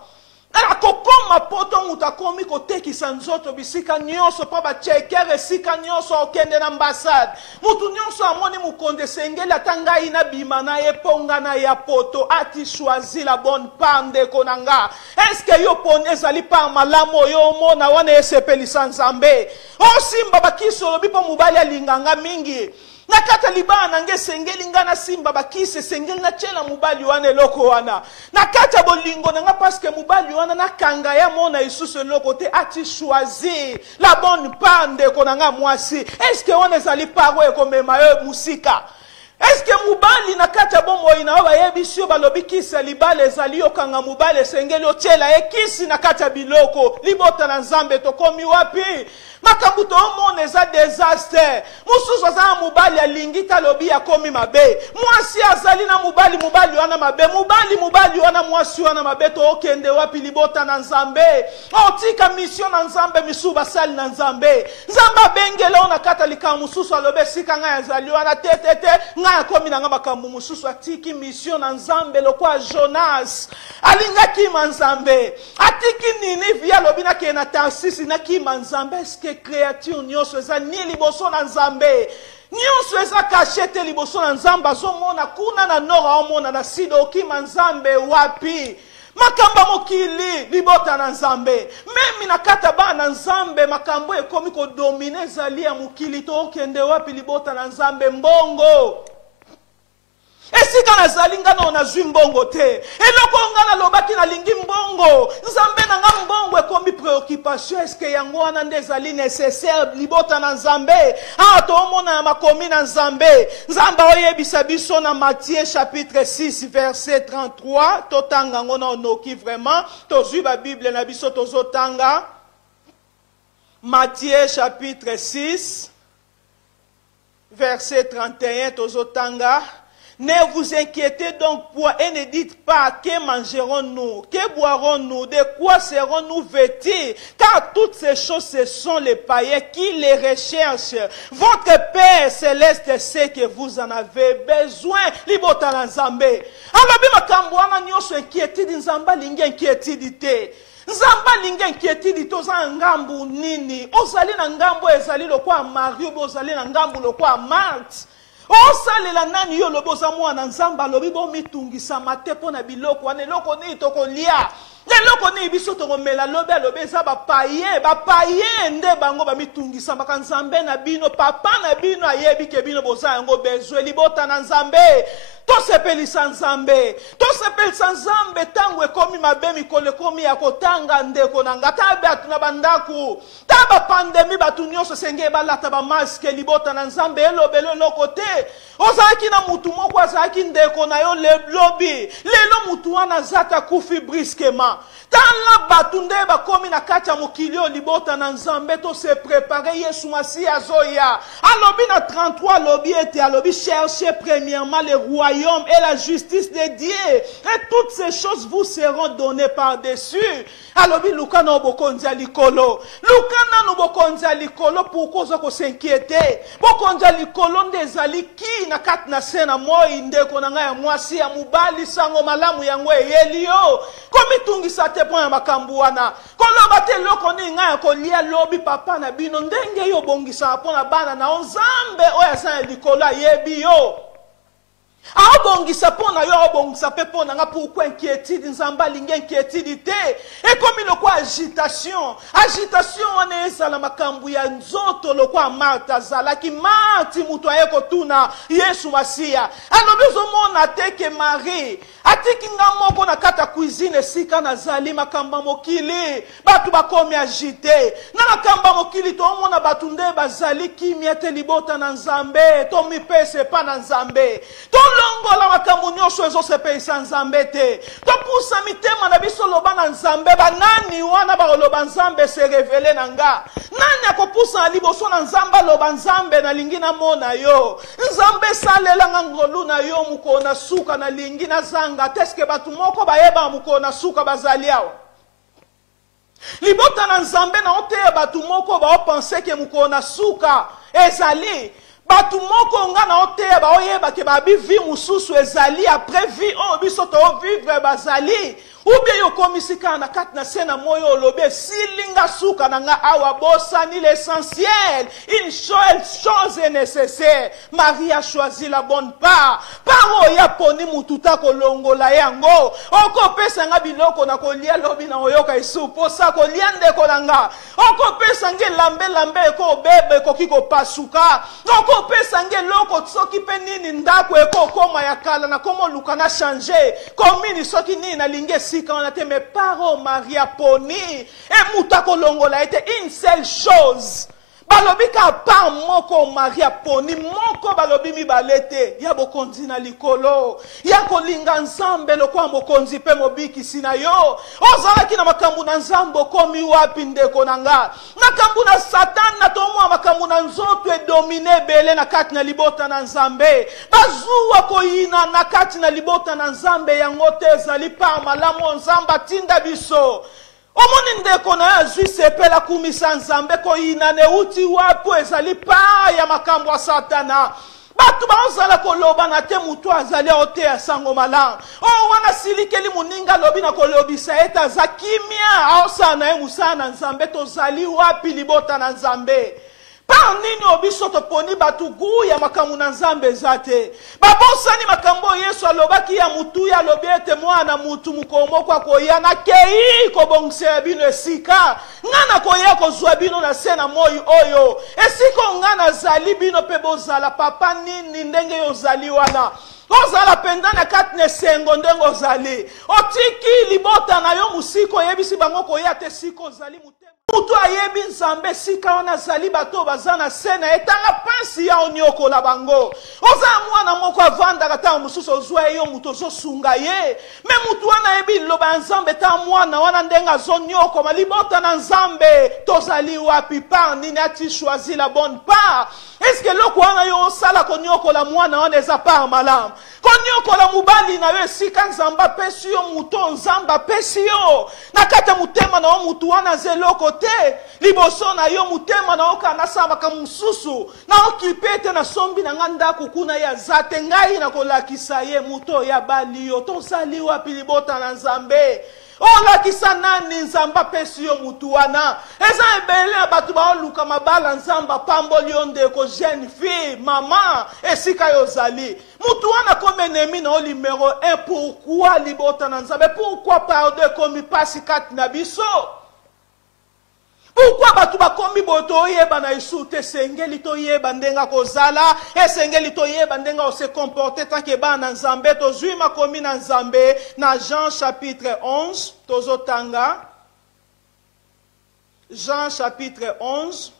nakokoma poto mutu akomi kotekisa nzoto bisika nyonso mpo bachekere esika nyonso okende na ambasade mutu nyonso amoni mukonde esengeli ata ngai nabima na ye mpo nga na ya poto ati choisir la bonne part ndeko na nga eske yo poni ezali par malamu oyo omona wana esepelisa Nzambe osimba bakisi olobi mpo mobali alinganga mingi na kata libana nange sengeli nga na simba bakise sengeli na chela mubali wana eloko wana na kata bolingo nanga paske mubali wana na kanga ya mona isusu eloko te ati choisir la bonne part ndeko nanga mwasi eske wana ezali paro ekomema yo musika eske mubali na kata bomoi na bayebisi yo balobi kisi libala ezali yo kanga mubali esengeli ochela ekisi na kata biloko libota na Nzambe tokomi wapi makambo toomona eza désastre mususu aza mubali alingi talobi akomi mabe mwasi azali na mubali wana mabe mubali wana mwasi wana mabe tookende wapi libota na Nzambe otika mission na Nzambe misu basali na Nzambe abengela ona kata likambo mususu alobe sika ngai azali wana tetete ngai akomi na nga makambo mususu atiki mission na Nzambe lokwa Jonas alingaki Nzambe atiki nini via lobi na kena Tarsisi na kima Nzambe eske créature nyonso eza ni liboso na Nzambe nyonso eza kachete liboso na Nzambe azomona kuna na nord aomona na sud okima Nzambe wapi makamba mokili libota na Nzambe memi na kata bana Nzambe makambo ekomi kodomine ezali ya mokili tokende wapi libota na Nzambe mbongo esika nazali nga na nazwi mbongo te eloko nga nalobaki nalingi mbongo Nzambe na nga mbongo ekomi préoccupation eske yango wana nde ezali nécessaire libota na Nzambe toomona ya makomi na Nzambe oyebisa biso na Matthieu chapitre 6 verset 33 totanga yango na onoki vraiment tozwi babible na biso tozotanga Matthieu chapitre 6 verset 31 tozotanga. Ne vous inquiétez donc point et ne dites pas que mangerons-nous, que boirons-nous, de quoi serons-nous vêtus, car toutes ces choses ce sont les païens qui les recherchent. Votre Père céleste sait que vous en avez besoin. Libota na Nzambe. Alobi makambo wana nyonso inquiétude Nzamba lingi inquiétude te. Nzamba lingi inquiétude toza ngambu nini? Ozali na ngambo ezali lokwa Mario, ozali na ngambu lokwa Marthe. Osalela nani yo loboza mwana Nzamba lobi bo mitungisa matepo na biloko wana eloko ni tokolia eloko ni biso tokomela lobi alobe eza bapaye nde bango bamitungisa maka Nzambe na bino papa na bino ayebi ke bino boza yango bezwe libota na Nzambe tosepelisa Nzambe tango ekomi mabe mikolo ekomi ya kotanga ndeko na nga ta batu na bandaku ta ba pandemi batu nyonso senge balata ba maske libota na Nzambe elobelo loko te ozaki na mutu moko azaki ndeko na yo lobi lelo mutu wana zata kufi briskema tala batu nde bakomi na kati ya mokili oyo libota na Nzambe to se préparer Yesu Masi azoya alobi na 33 alobi ete alobi cherchez premièrement le royaume et la justice de Dieu et toutes ces choses vous seront données par-dessus. Alobi luka na bokonzi ya likolo pourquoi oza kosinquiéter bokonzi ya likolo nde ezali ki na kati na se na moi ndeko na ngai ya mwasi ya mubali sango malamu yango eyeli yo komitungisa te mpo ya makambo wana koloba te eloko nini ngai ya kolia lobi papa na bino ndenge yo obongisaka mpo na bana na Nzambe oyo aza ya likolo ayebi yo Aobongisa pona yo aobongisa pe pona nga pourquoi inquiétude nzamba lingi inquiétude te et comme le quoi agitation on est la makambu ya nzoto le quoi Martha zala ki mati mutu ayeko tuna Yesu Masia alobezo mona te ke Marie atiki nga moko na kata cuisine sika na zali makamba mokili batu bakomi agité na makamba mokili to mona batu nde bazali kimia te libota na Nzambe to mi pese pa na Nzambe to longo la makambo nyonso ezosepelisa Nzambe te topusa mitema na biso loba na Nzambe banani wana baloba Nzambe se revele na nga nani akopusa liboso na Nzambe loba Nzambe na lingi na mona yo Nzambe salela nga ngolu na yo mukona suka na lingi na zanga teske batu moko bayeba mukona suka bazali awa libota na Nzambe na oteya batu moko baopense ke mukona suka ezali batu moko nga na oteya baoyeba ke babi vi mususu ezali après vie o biso to vivre bazali ou bien yo komisika na kati na sena moyo olobe silinga suka na nga awa bosani l'essentiel une chose est nécessaire. Marie a choisi la bonne part paro ya poni mututa kolongola yango oko pesa nga biloko na kolia lobi na oyoka isupo sa kolia ndeko na nga oko pesa nge lambe ko bebe ko kiko pasuka oko pesa nge loko soki pe nini ndako eko koma ya kala na komo luka na changer komini soki nini na linge sika on a été mes parents Maria poni et mutako longola était une seule chose balobi ka pa moko Maria poni moko balobi mi balete ya bokonzi na likolo ya kolinga Nzambe lokwa bokonzi pe mobiki sina yo ozalaki na makambu na Nzambe komi wapi ndeko nanga makambu na Satan na tomo makambu na nzoto e dominer bele na kati na libota na Nzambe bazuwa koyina na kati na libota na Nzambe yango te ezali pa malamu Nzamba tinda biso omoni ndeko na azwi sepela kumisa Nzambe koyina ne uti wapo ezali pa ya makambo ya Satana batu baozala koloba na te mutu azali ote ya sango malamu wana silikeli muninga lobi na kolobisa eta za kimia aosa na emusa na Nzambe tozali wapi libota na Nzambe par nini obiso toponi batu gu ya makambo na Nzambe zate babosani makambo Yesu alobaki ya mutu ya lobi ete mwana mutu mukomo kwa koya na kei kobongse bino esika ngana koya kozwa bino na sena moyi oyo esiko ngana zali bino pe bozala papa nini ndenge yo zali wana ozala pendana katne sengo ndengo zali otiki libota na yo musiko yebisi bango koya te siko zali mutema mutu ayebi Nzambe sika wana zali bato bazana sena etanga pansi ya onyoko la bango oza mwana moko avanda kata mususu ozwa yo mutu zosunga ye me mutu wana yebi loba Nzambe ta mwana wana ndenga zonyoko malibota na Nzambe tozali wapi par nini ati choisi la bonne part est-ce que loko wana yo sala konyoko la mwana wana eza par malam konyoko la mubali na yo sika Nzamba pesi yo mutu Nzamba pesi yo na kata mutema na mutu wana zeloko te liboso na yo mutema na oka na sama kamususu na okipete na sombi na nganda kukuna ya zate ngai na kolakisa ye muto ya bali yo tozali wapi libota na Nzambe olakisa nani Nzamba pesi yo mutu wana eza ebele batu baoluka mabala Nzamba pamboli yo ndeko jeune fille mama esika yo zali mutu wana comme ennemi na numéro 1 pourquoi libota na Nzambe pourquoi pardon komi pasi kati na biso pourquoi batu bakomi boto yeba na isu te sengeli to yeba ndenga kozala esengeli to yeba ndenga o se comporter tant que ba na Nzambe to zui makomi na Nzambe na Jean chapitre 11 tozotanga Jean chapitre 11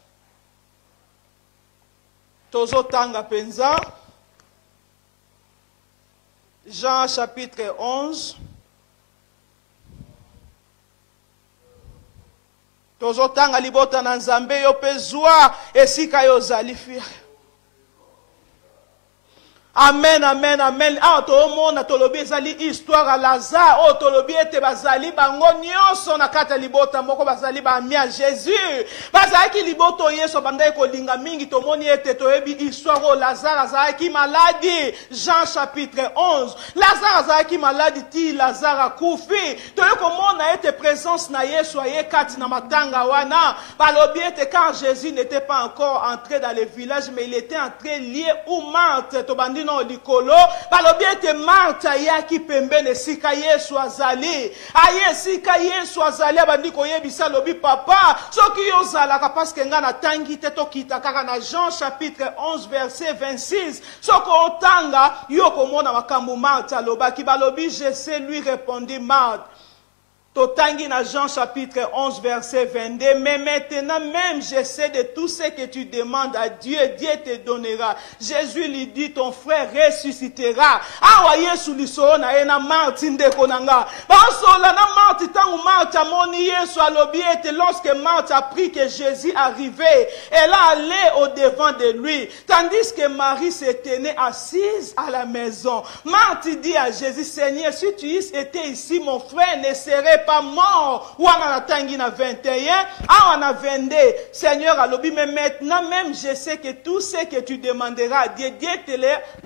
tozotanga penza Jean chapitre 11 tozotanga libota na Nzambe yo pezwa esika yo zalifia Amen, amen, amen. Ah, tomona tolobi ezali histoire à Lazare. Oh, tolobi ete bazali bango nyonso na kata libota moko bazali ba mi a Jésus. Bazali ki liboto yeso bandai ko linga mingi tomoni ete toyebi histoire o Lazare azali maladi. Jean chapitre 11. Lazare azali maladi ti Lazare akufi. Toyo komona ete présence na Yesu aye kati na matanga wana. Balobi ete quand Jésus n'était pas encore entré dans le village mais il était entré lié ou Marthe to bandi bandi na likolo balobi ete Marthe ayaki pembeni esika Yesu azali aye esika Yesu azali abandi koyebisa lobi papa soki yozalaka parce que nga natangi te tokita kaka na Jean chapitre 11 verset 26 soko otanga yo komona makambo Marthe alobaki balobi je sais lui répondit Marthe. Totangi na Jean chapitre 11 verset 22. Mais maintenant même je sais de tout ce que tu demandes à Dieu, Dieu te donnera. Jésus lui dit ton frère ressuscitera. Awa Yesu lisoro na ena Marthe ndeko nanga. Basola na Marthe tangu Marthe amoni Yesu alobi ete lorsque Marthe a appris que Jésus arrivait, elle allait au devant de lui. Tandis que Marie se tenait assise à la maison. Marthe dit à Jésus, Seigneur, si tu étais ici, mon frère ne serait pas mort. Ou on a tangi na 21, on a 22. Seigneur alobi, mais maintenant même je sais que tout ce que tu demanderas, Dieu te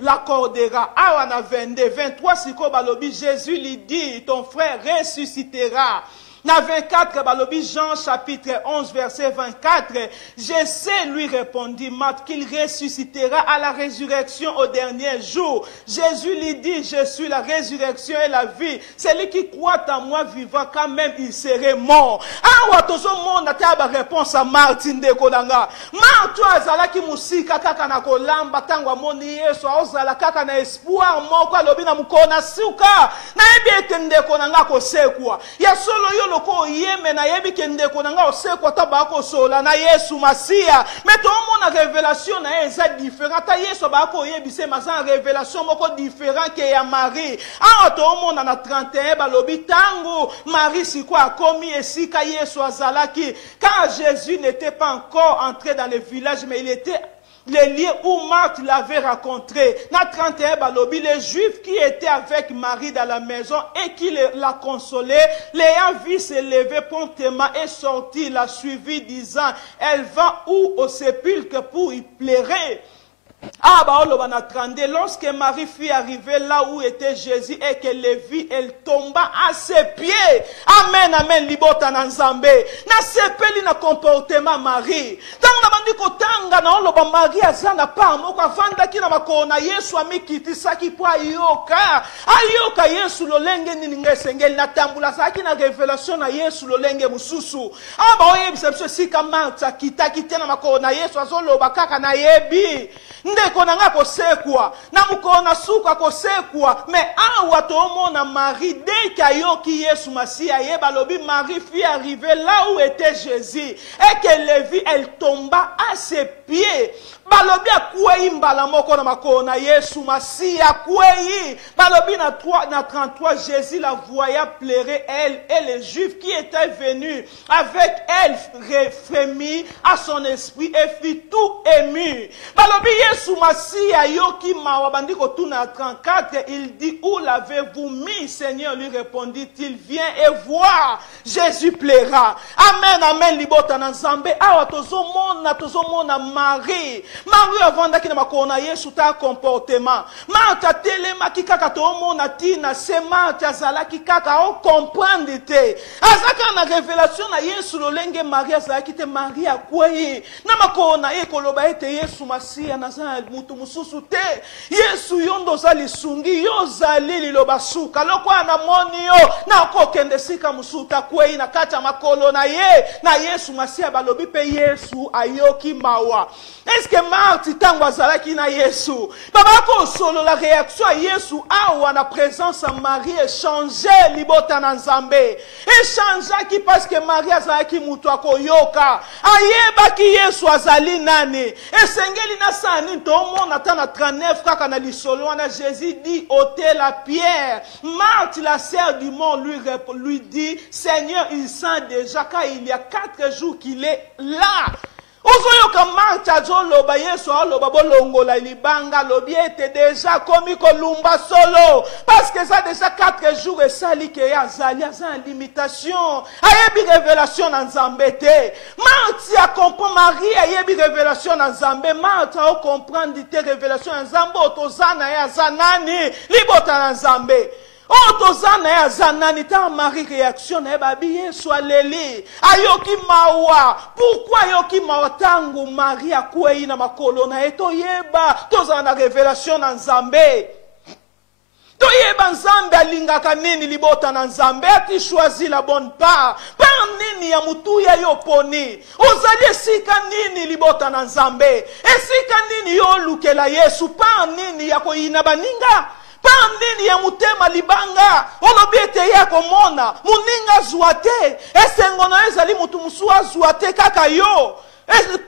l'accordera. On a 22, 23 siko balobi, Jésus lui dit, ton frère ressuscitera. Na 24, balobi Jean chapitre 11 verset 24, je sais, lui répondit Marthe, qu'il ressuscitera à la résurrection au dernier jour. Jésus lui dit, je suis la résurrection et la vie. Celui qui croit en moi vivra quand même il serait mort. Awa tozo monde ata ba réponse à Marthe ndeko nanga. Marthe azala ki musika kaka na kolamba tango amoni Yesu ozala kaka na espoir moko alobi na mukona suka. Na ebe ndeko nanga ko sekwa. Ya solo yo ko yeme na yebi kende ko nanga osekwa tabako sola na Yesu Masia mais to mona révélation na eza différent ta Yesu ba ko yebi se maza révélation moko différent que ya Marie a to mona na 31 balobi tango Marie sikwa komi esika Yesu azalaki quand Jésus n'était pas encore entré dans le village mais il était les lieux où Marthe l'avait rencontré. Na 31 balobi, les Juifs qui étaient avec Marie dans la maison et qui la consolaient, l'ayant vu se lever promptement et sortir, la suivit disant, elle va où au sépulcre pour y pleurer. Ah, bah, on l'a 32. Lorsque Marie fut arrivée là où était Jésus et qu'elle le vit, elle tomba à ses pieds. Amen, amen, libota na nzambe. Na sepeli na comportement Marie. Tango na bandiko tanga na oloba Marie azana pa moko avanda ki na makona Yesu amikitisaki po ayoka. Ayoka Yesu lolenge nini ngesengeli na tambula saki na révélation na Yesu lolenge mususu. Ah, bah, oyebisa sika Marthe kitaki tena makona Yesu azoloba kaka na yebi. Ndeko nanga kosekwa na mukona suka kosekwa mais awa tomona Marie dès qu'ayoki Yesu Masia yeba lobi Marie fut arrivée là où était Jésus et qu'elle le vit elle tomba à ses pieds balobi akwei mbala moko na makona Yesu Masia akwei balobi na 33 Jésus la voya pleurer elle et les Juifs qui étaient venus avec elle frémit à son esprit et fit tout ému balobi Yesu Masia yoki mawa bandiko tuna 34 il dit où l'avez-vous mis Seigneur lui répondit-il viens et vois Jésus plaira amen amen libota na nzambe awa tozomona Marie avandaki na makona Yesu ta comportement Marthe telema ki kaka tomona tina se Marthe azalaki kaka o comprendre te azaka na révélation na Yesu lolenge Marie azalaki te Marie akwei na makona ekoloba ete Yesu Masia naza mutu mususu te Yesu yondo zali sungi yo zali liloba suka lokwa na moni yo na okokende sika musuta kwei na kata makolo na ye na Yesu Masia balobi pe Yesu ayoki mawa est-ce que Marthe tango azalaki na Yesu babako solo la réaction à Yesu awa na présence à Marie échanger libota na nzambe échanger parce que Marie azalaki mutu akoyoka ayebaki Yesu azali nani esengeli na sani to mona tana 39 kaka na lisolo na Jésus dit ôtez la pierre Marthe la sœur du mort lui dit Seigneur il sent déjà car il y a 4 jours qu'il est là Ozoyoka Marthe azoloba Yesu aloba bolongola libanga lobi ete déjà komi kolumba solo parce que ça déjà 4 jours et sali ke azali azan limitation ayebi révélation na nzambe te Marthe a comprend Marie ayebi révélation na nzambe Marthe a comprendre te révélation na nzambe otozana ya zanani libota na nzambe Otozana ya zanani ta Marie réaction na babi Yesu aleli. Ayoki mawa. Pourquoi ayoki mawa tangu Marie akuei na makolo na eto yeba. Tozana révélation na Nzambe. Toyeba Nzambe alingaka nini libota na Nzambe ati choisi la bonne part. Par nini ya mutu ya yoponi. Ozali esika nini libota na Nzambe. Esika nini yo lukela Yesu. Par nini ya koyina baninga. Par nini ya mutema libanga. Olobete ya komona. Muninga zuate. Esengona ezali mutu musua zuate kaka yo.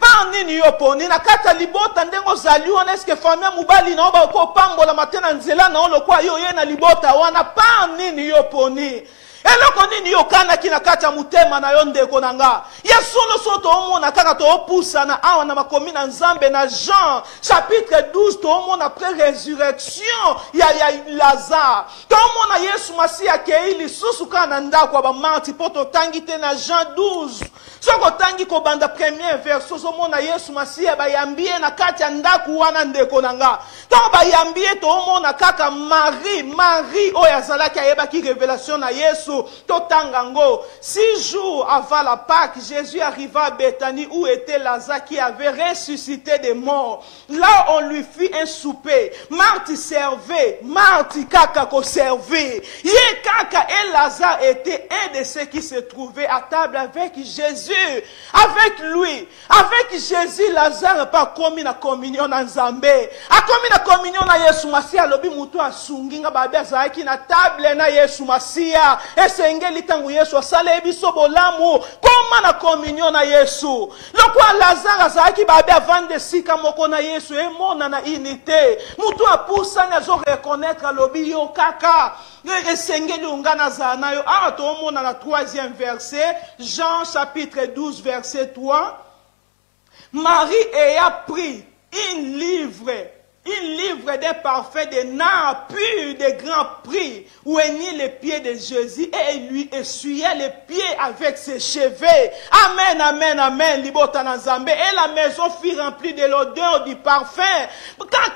Par nini yo poni na kata libota ndengo zali wana eske famia mubali na oba ko pambola matena nzela na olo kwa yo ye na libota wana par nini yo poni. Eloko nini yo kana kina kata mutema na yo ndeko nanga. Ya solo soto omona kaka to opusa na awa na makomi na Nzambe na Jean chapitre 12 to omona après résurrection ya Lazare. To omona Yesu Masia ke ili susu kana ndako ba marti poto tangite na Jean 12. Soko tangi ko banda premier verset so omona Yesu Masia ba yambie na kati ya ndako wana ndeko nanga. To ba yambie to omona kaka Marie oya zalaki ayeba ki révélation na Yesu. Totangango, 6 jours avant la Pâque, Jésus arriva à Béthanie où était Lazare qui avait ressuscité des morts. Là, on lui fit un souper. Marthe servait, Marthe kaka ko servait. Ye kaka et Lazare était un de ceux qui se trouvaient à table avec Jésus. Avec lui, avec Jésus, Lazare n'a pas commis la communion en Nzambe. A commis la communion na Yesu Masia, lobi mutu asunginga babia zaiki na table na Yesu Masia. Esengeli tangu Yesu asale biso bolamu koma na communion na Yesu. Lokwa Lazare azaki babe avande sika moko na Yesu emona na unité. Mutu apusa na zo reconnaître lobi yo kaka. Esengeli ungana za nayo. Ah to omona na 3e verset, Jean chapitre 12 verset 3. Marie ayant pris un livre des parfums de nard pur de grand prix, oignit les pieds de Jésus et lui essuyait les pieds avec ses cheveux. Amen, amen, amen. Libota na Nzambe. Et la maison fut remplie de l'odeur du parfum.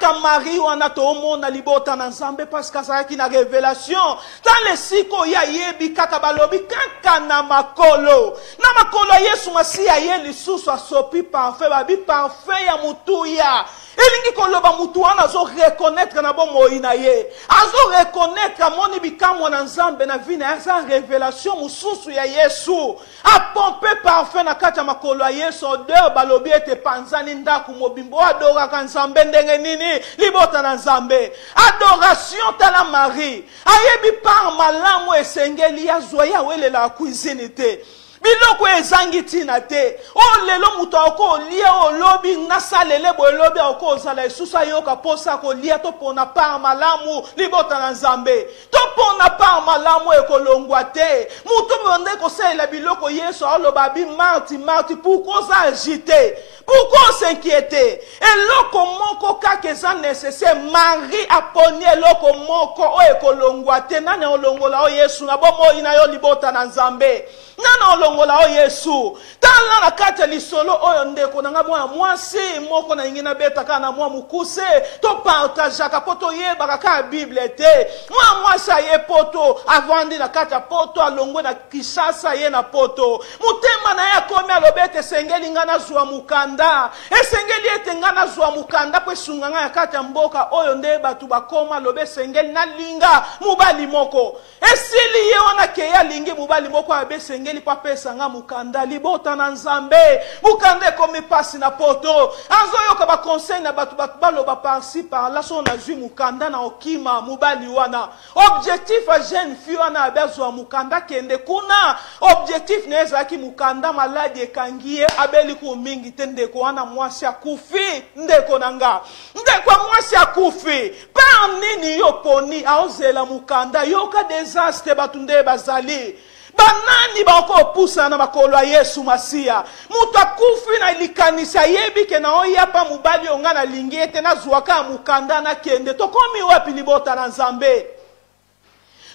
Quand Marie ou anato omona libota na Nzambe parce que ça qui na révélation. Dans le siko ya yebi kaka balobi kaka na makolo. Na makolo Yesu Masia ye lisusu asopi parfum babi parfum ya mutuya. Elingi koloba mutu wana zo reconnaître na bomo inaye. Azo reconnaître moni bikamwa na Nzambe na vina eza révélation mususu ya Yesu. A pompe parfum na kati ya makolo ya Yesu odeur balobi ete panzani ndaku mobimbo adora ka Nzambe ndenge nini libota na Nzambe. Adoration tala Marie. Ayebi par malamu esengeli ya zoya wele la cuisine te. Biloko ezangi tina te. O lelo mutu oko lia o lobi nasalele bo lobi oko zala isusa yoka posa ko lia to pona par malamu libota na Nzambe. To pona par malamu ekolongwa te. Mutu bonde ko sela biloko Yesu aloba bi Marthe pourquoi ça agiter? Pourquoi s'inquiéter? Et loko moko kakeza nécessaire Marie aponi loko moko o ekolongwa te nane olongola o Yesu na bomo ina yo libota na Nzambe. Nana olongola o Yesu. Tala na kati lisolo oyo ndeko nanga mwa mwasi moko na ingina beta kana mwa mukuse to partage ka poto yeba ka Bible te. Mwa mwasa ye poto avandi na kati poto alongwe na Kishasa ye na poto. Mutema na ya komi alobete sengeli ngana zwa mukanda. Esengeli ete ngana zwa mukanda kwe sunganga ya kati mboka oyo nde batu bakoma lobe sengeli na linga mubali moko. Esili ye wana ke ya lingi mubali moko abe sengeli pa pesa nga mukanda libota na Nzambe mukande komi pasi na poto anzo yoka ba conseil na batu balo ba parsi par la so na zui mukanda na okima mubali wana objectif a jeune fille wana abezwa mukanda kende kuna objectif neza ki mukanda maladi ekangie abeli ku mingi tende ko wana mwasi akufi ndeko nanga ndeko mwasi akufi par nini yo poni aozela mukanda yoka désastre batunde bazali. Banani bako pusa na makolo ya Yesu Masia. Mutu akufi na ilikanisa yebi ke na oya pa mubali ongana lingete na zuaka mukanda na kende. Tokomi wapi libota na Nzambe.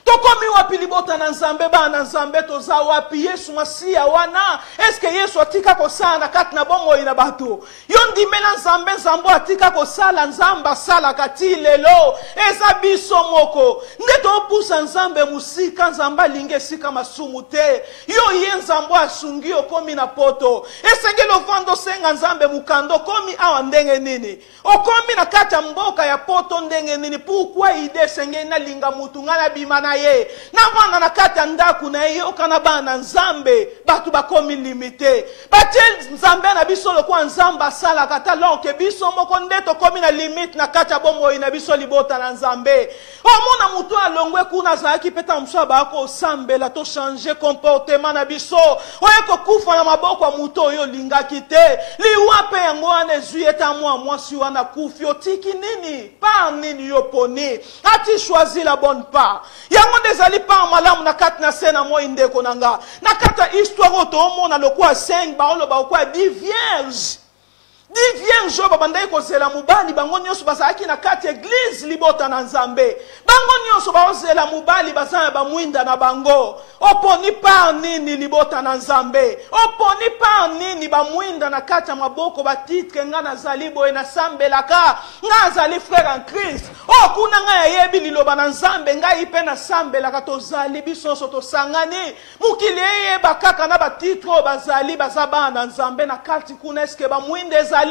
Tokomi wapi libota na nzambe ba na nzambe toza wapi Yesu Masia wana eske Yesu atika kosala na kati na bongo ina bato yondi mena nzambe nzambo atika kosala nzamba sala kati lelo eza biso moko ndeto opusa nzambe musika nzamba linge sika masumu te yo ye nzambo asungi okomi na poto esengelo vando senga nzambe mukando komi awa ndenge nini okomi na kati ya mboka ya poto ndenge nini pourquoi ide senge na linga mutu ngana bimana ye na vanda na kati ya ndaku na ye okana bana nzambe batu bakomi limite batel nzambe na biso lokwa nzamba sala kata lonke biso moko ndeto komi na limite na kati ya bombo ina biso libota na nzambe omona mutu alongwe kuna zaki peta mswa bako sambela to changer comportement na biso oyeko kufa na maboko ya mutu oyo lingaki te liwape yango ane zuyeta mwasi wana kufi otiki nini par nini yoponi ati choisi la bonne part yango ndezali par malamu na kati na sena mo indeko nanga na kata histoire oto omona lokwa 5 baolo bakwa 10 vierges 10 vierges babandai kozela mubali bango nyonso bazalaki na kati église libota na nzambe bango nyonso bazela mubali bazana bamwinda na bango oponi par nini libota na nzambe oponi par nini bamwinda na kati ya maboko batitre nga nazali boye na sambelaka nga azali frère en Christ okuna nga yebi liloba na nzambe ngai pe na sambelaka tozali biso so tosangani mukili yeba kaka na batitre bazali bazaba na nzambe na kati kuna eske bamwinde zali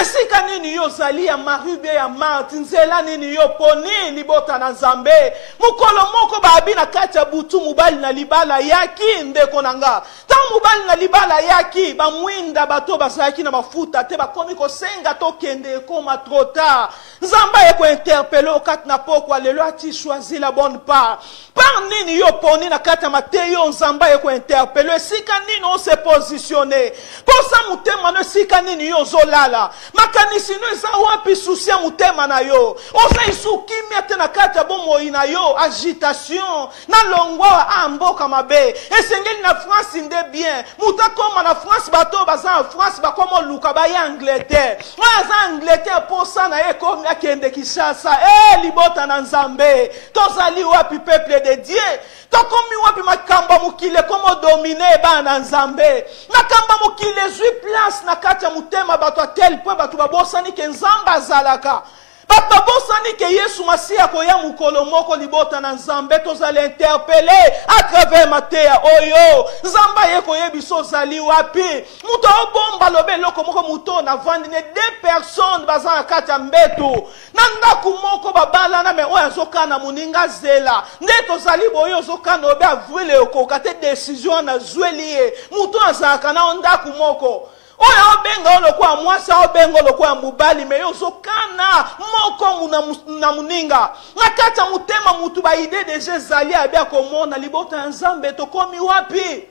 esika nini yo zali ya marube ya marti nzela nini yo poni libota na nzambe mukolo moko babi na kati ya butu mubali na libala yaki ndeko nanga ta mubali na libala yaki bamwinda bato bazalaki na mafuta te bakomi kosenga tokende ekoma trop tard nzamba eko interpele okati na pokwa lelo ati choisi la bonne part par nini yo poni na kati ya mateyo nzamba eko interpele esika nini on se positionne posa mutema no esika nini yo zolala makanisi no eza wapi susi ya mutema na yo oza isukimia te na kati ya bomoi na yo agitation na longwa amboka mabe esengeli na France nde bien mutakoma na France bato baza na France bakoma luka ba ya Angleterre baza Angleterre posa na ye komi akende Kinshasa libota na nzambe tozali wapi peuple de Dieu tokomi wapi makamba mukile komo domine ba na nzambe makamba mukile zui place na kati ya mutema bato tel point bato babosani ke nzamba zalaka bato babosani ke Yesu Masia koya mukolo moko libota na nzambe tozali interpeller à travers mateya oyo nzamba ye koyebiso zali wapi muto obomba lobe loko moko muto na vandi ne 2 personnes baza na kati ya mbeto na ndaku moko babala na me oyo azokana muninga zela nde tozali boyo ozokana obe avrile okoka te décision na zweli ye muto azalaka na ndaku moko oya obenga olokwa mwasa obenga olokwa mubali me yozokana moko na muninga nakata mutema mutu ba ide deje zali abia komona libota nzambe tokomi wapi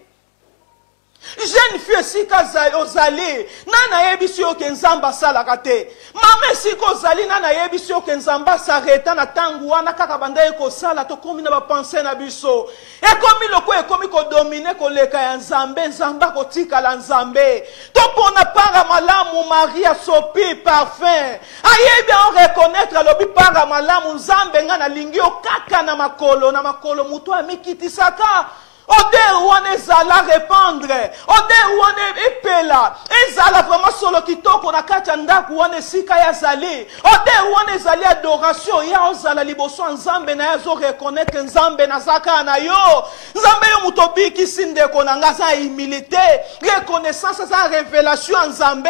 jeune fille sika ozali nana yebisi yo ke nzamba salaka te mame sika ozali nana yebisi yo ke nzamba sareta na tangu wana kaka banda ekosala tokomi na bapense na biso ekomi loko ekomi kodomine koleka ya nzambe nzamba kotikala nzambe topona para malamu Maria sopi parfum ayebi on reconnaître alobi para malamu nzambe nga na lingi okaka na makolo mutu amikitisaka Ode wane zala répandre. Ode wane epela. Ezala vraiment solo kitoko na kati ndaku wane sika ya zali. Ode wane zali adoration ya ozala liboso nzambe na yazo reconnaître nzambe na zaka na yo. Nzambe yo mutobiki sindeko na ngaza humilité, reconnaissance sa révélation nzambe.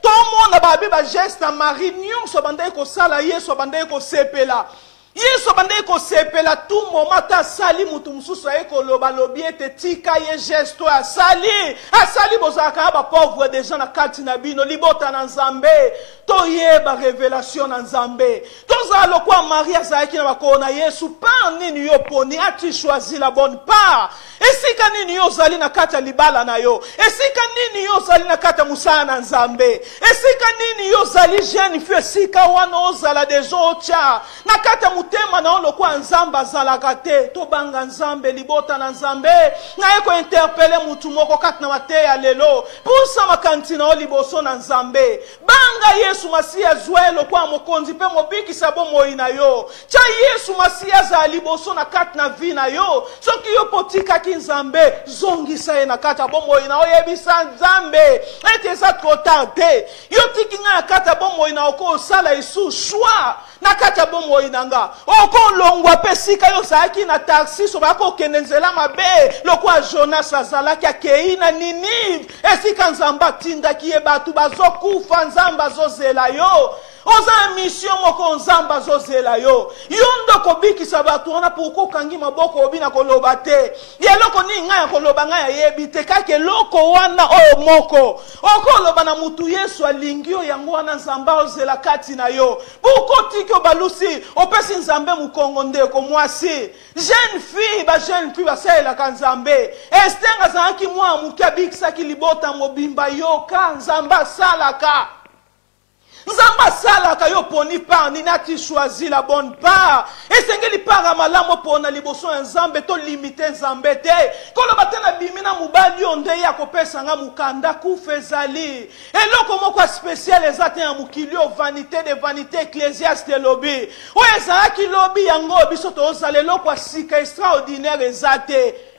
Tout le monde babi ba geste à Marie nyonso bande ko sala Yesu bande ko sepela. Yesu bande ko sepela tout moment ta sali mutu mususu eko loba lobi ete tika ye gesto a sali bozaka ba pauvre des gens na kati na bino libota na nzambe to yeba révélation na nzambe to za lokwa Maria zaiki na bakona Yesu par nini yo poni ati choisi la bonne part esika nini yo zali na kati libala na yo esika nini yo zali na kati musana na nzambe esika nini yo zali jeune fille esika wana ozala des autres na kati mutema na olokwa nzamba zalaka te tobanga nzambe libota na nzambe na eko interpele mutu moko kati na mateya lelo pusa makanisi na oliboso na nzambe banga Yesu Masiya zwa lokwa mokonzi pe mobikisa bomoi na yo cha Yesu Masiya za liboso na kati na vi na yo soki yo potikaki nzambe zongisa ye na kati ya bomoi na oyebisa nzambe ete eza trop tard te yo tiki nga na kati ya bomoi na oko osala isu shwa na kati ya bomoi na nga oko longwa pe sika yo ozalaki na taxi so bakokende nzela mabe lokwa Jonas azalaki akei na Ninive esika nzambe atindaki ye bato bazokufa nzambe azozela yo oza mission moko nzambe azozela yo ndoko bikisa bato wana po kokangi maboko obina koloba te yeloko ni ngai koloba ngai yebi te kake loko wana oyo moko okoloba na mutu Yesu alingi yo yango wana nzambe ozela kati na yo buko tiki balusi opesi nzambe mukongo ndeko mwasi jeune fille basaelaka nzambe estenga zalaki mwa muke abikisaki libota mobimba yoka nzambe asalaka nzamba salaka yo poni par ni nati choisi la bonne part esengeli para malamu pona liboso ya nzambe to limite nzambe te koloba te na bimina mobali yo nde ya kopesa nga mukanda kufa ezali eloko moko spécial eza te ya mokili yo vanité de vanité ecclésiaste lobi oyo ezalaki lobi yango biso tozala eloko ya sika extraordinaire eza te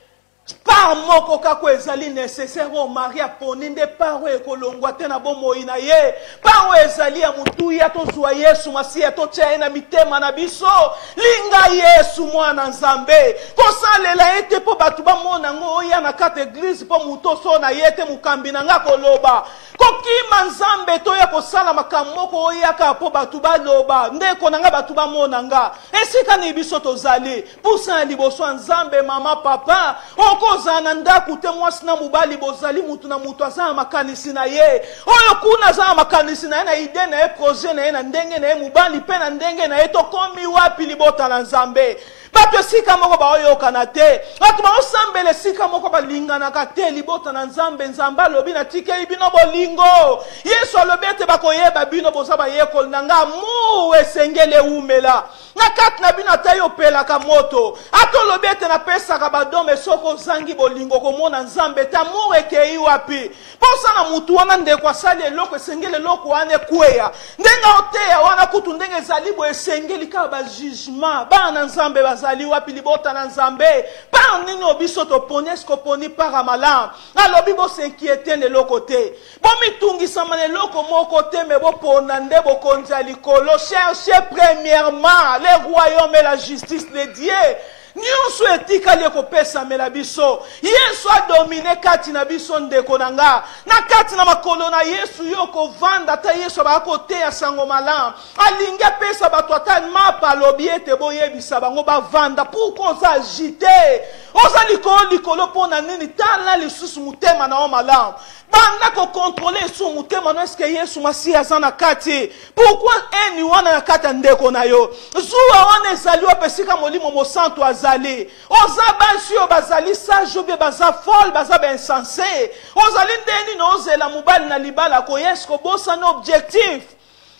par moko kako ezali nécessaire o maria poni nde paro ekolongwa te na bomoi na ye paro ezali ya mutu ya tozwa Yesu Masiya totia ye na mitema na biso linga Yesu mwana nzambe kosalela ete po bato bamona ngo oya na kati eglise po mutu oso na ye te mukambi na nga koloba kokima nzambe toya kosala makambo moko oyaka po bato baloba ndeko na nga bato bamona nga esika ni biso tozali pusa ya liboso ya nzambe mama papa okoza na ndaku te mwasi na mobali bozali mutu na mutu aza makanisi na ye oyo kuna aza makanisi na ye na ide na ye projet na ye na ndenge na ye mobali pe na ndenge na ye tokomi wapi libota na nzambe bato esika moko baoyokana te bato baosambela esika moko balinganaka te libota na nzambe nzambe alobi natikeli bino bolingo Yesu alobi ete bakoyeba bino boza bayekoli na nga mu esengeli eumela na kati na bino ata yo opelaka moto ata olobi ete napesaka badome soko ozangi bolingo komona nzambe te amour ekei wapi mposa na mutu wana ndeko asali eloko esengeli eloko wana ekweya ndenge oteya wana kutu ndenge ezali bo esengeli kaka bajugement bana nzambe bazali wapi libota na nzambe par nini obiso toponi eske oponi para malamu alobi bosenkiete na eloko te bomitungisama na eloko moko te me bopona nde bokonzi ya likolo cherchez premièrement le royaume et la justice de Dieu nyonso etikali ekopesamela biso Yesu adomine kati na biso ndeko na nga na kati na makolo na Yesu yo kovanda ata Yesu bakoteya sango malamu alingi apesa bato ata mapa alobi ete boyebisa bango bavanda pourko oza agite oza likolo mpona nini tala lisusu motema na yo malamu banda kokontrole esu motema no eske Yesu Masiya aza na kati pourkui eni wana na kati ya ndeko na yo zuwa wana ezali wapesika molimo mosantu azali oza basi oyo bazali sage obe baza folle baza bainsense ozali ndeni na ozela mobali na libala koya eske obosana objectif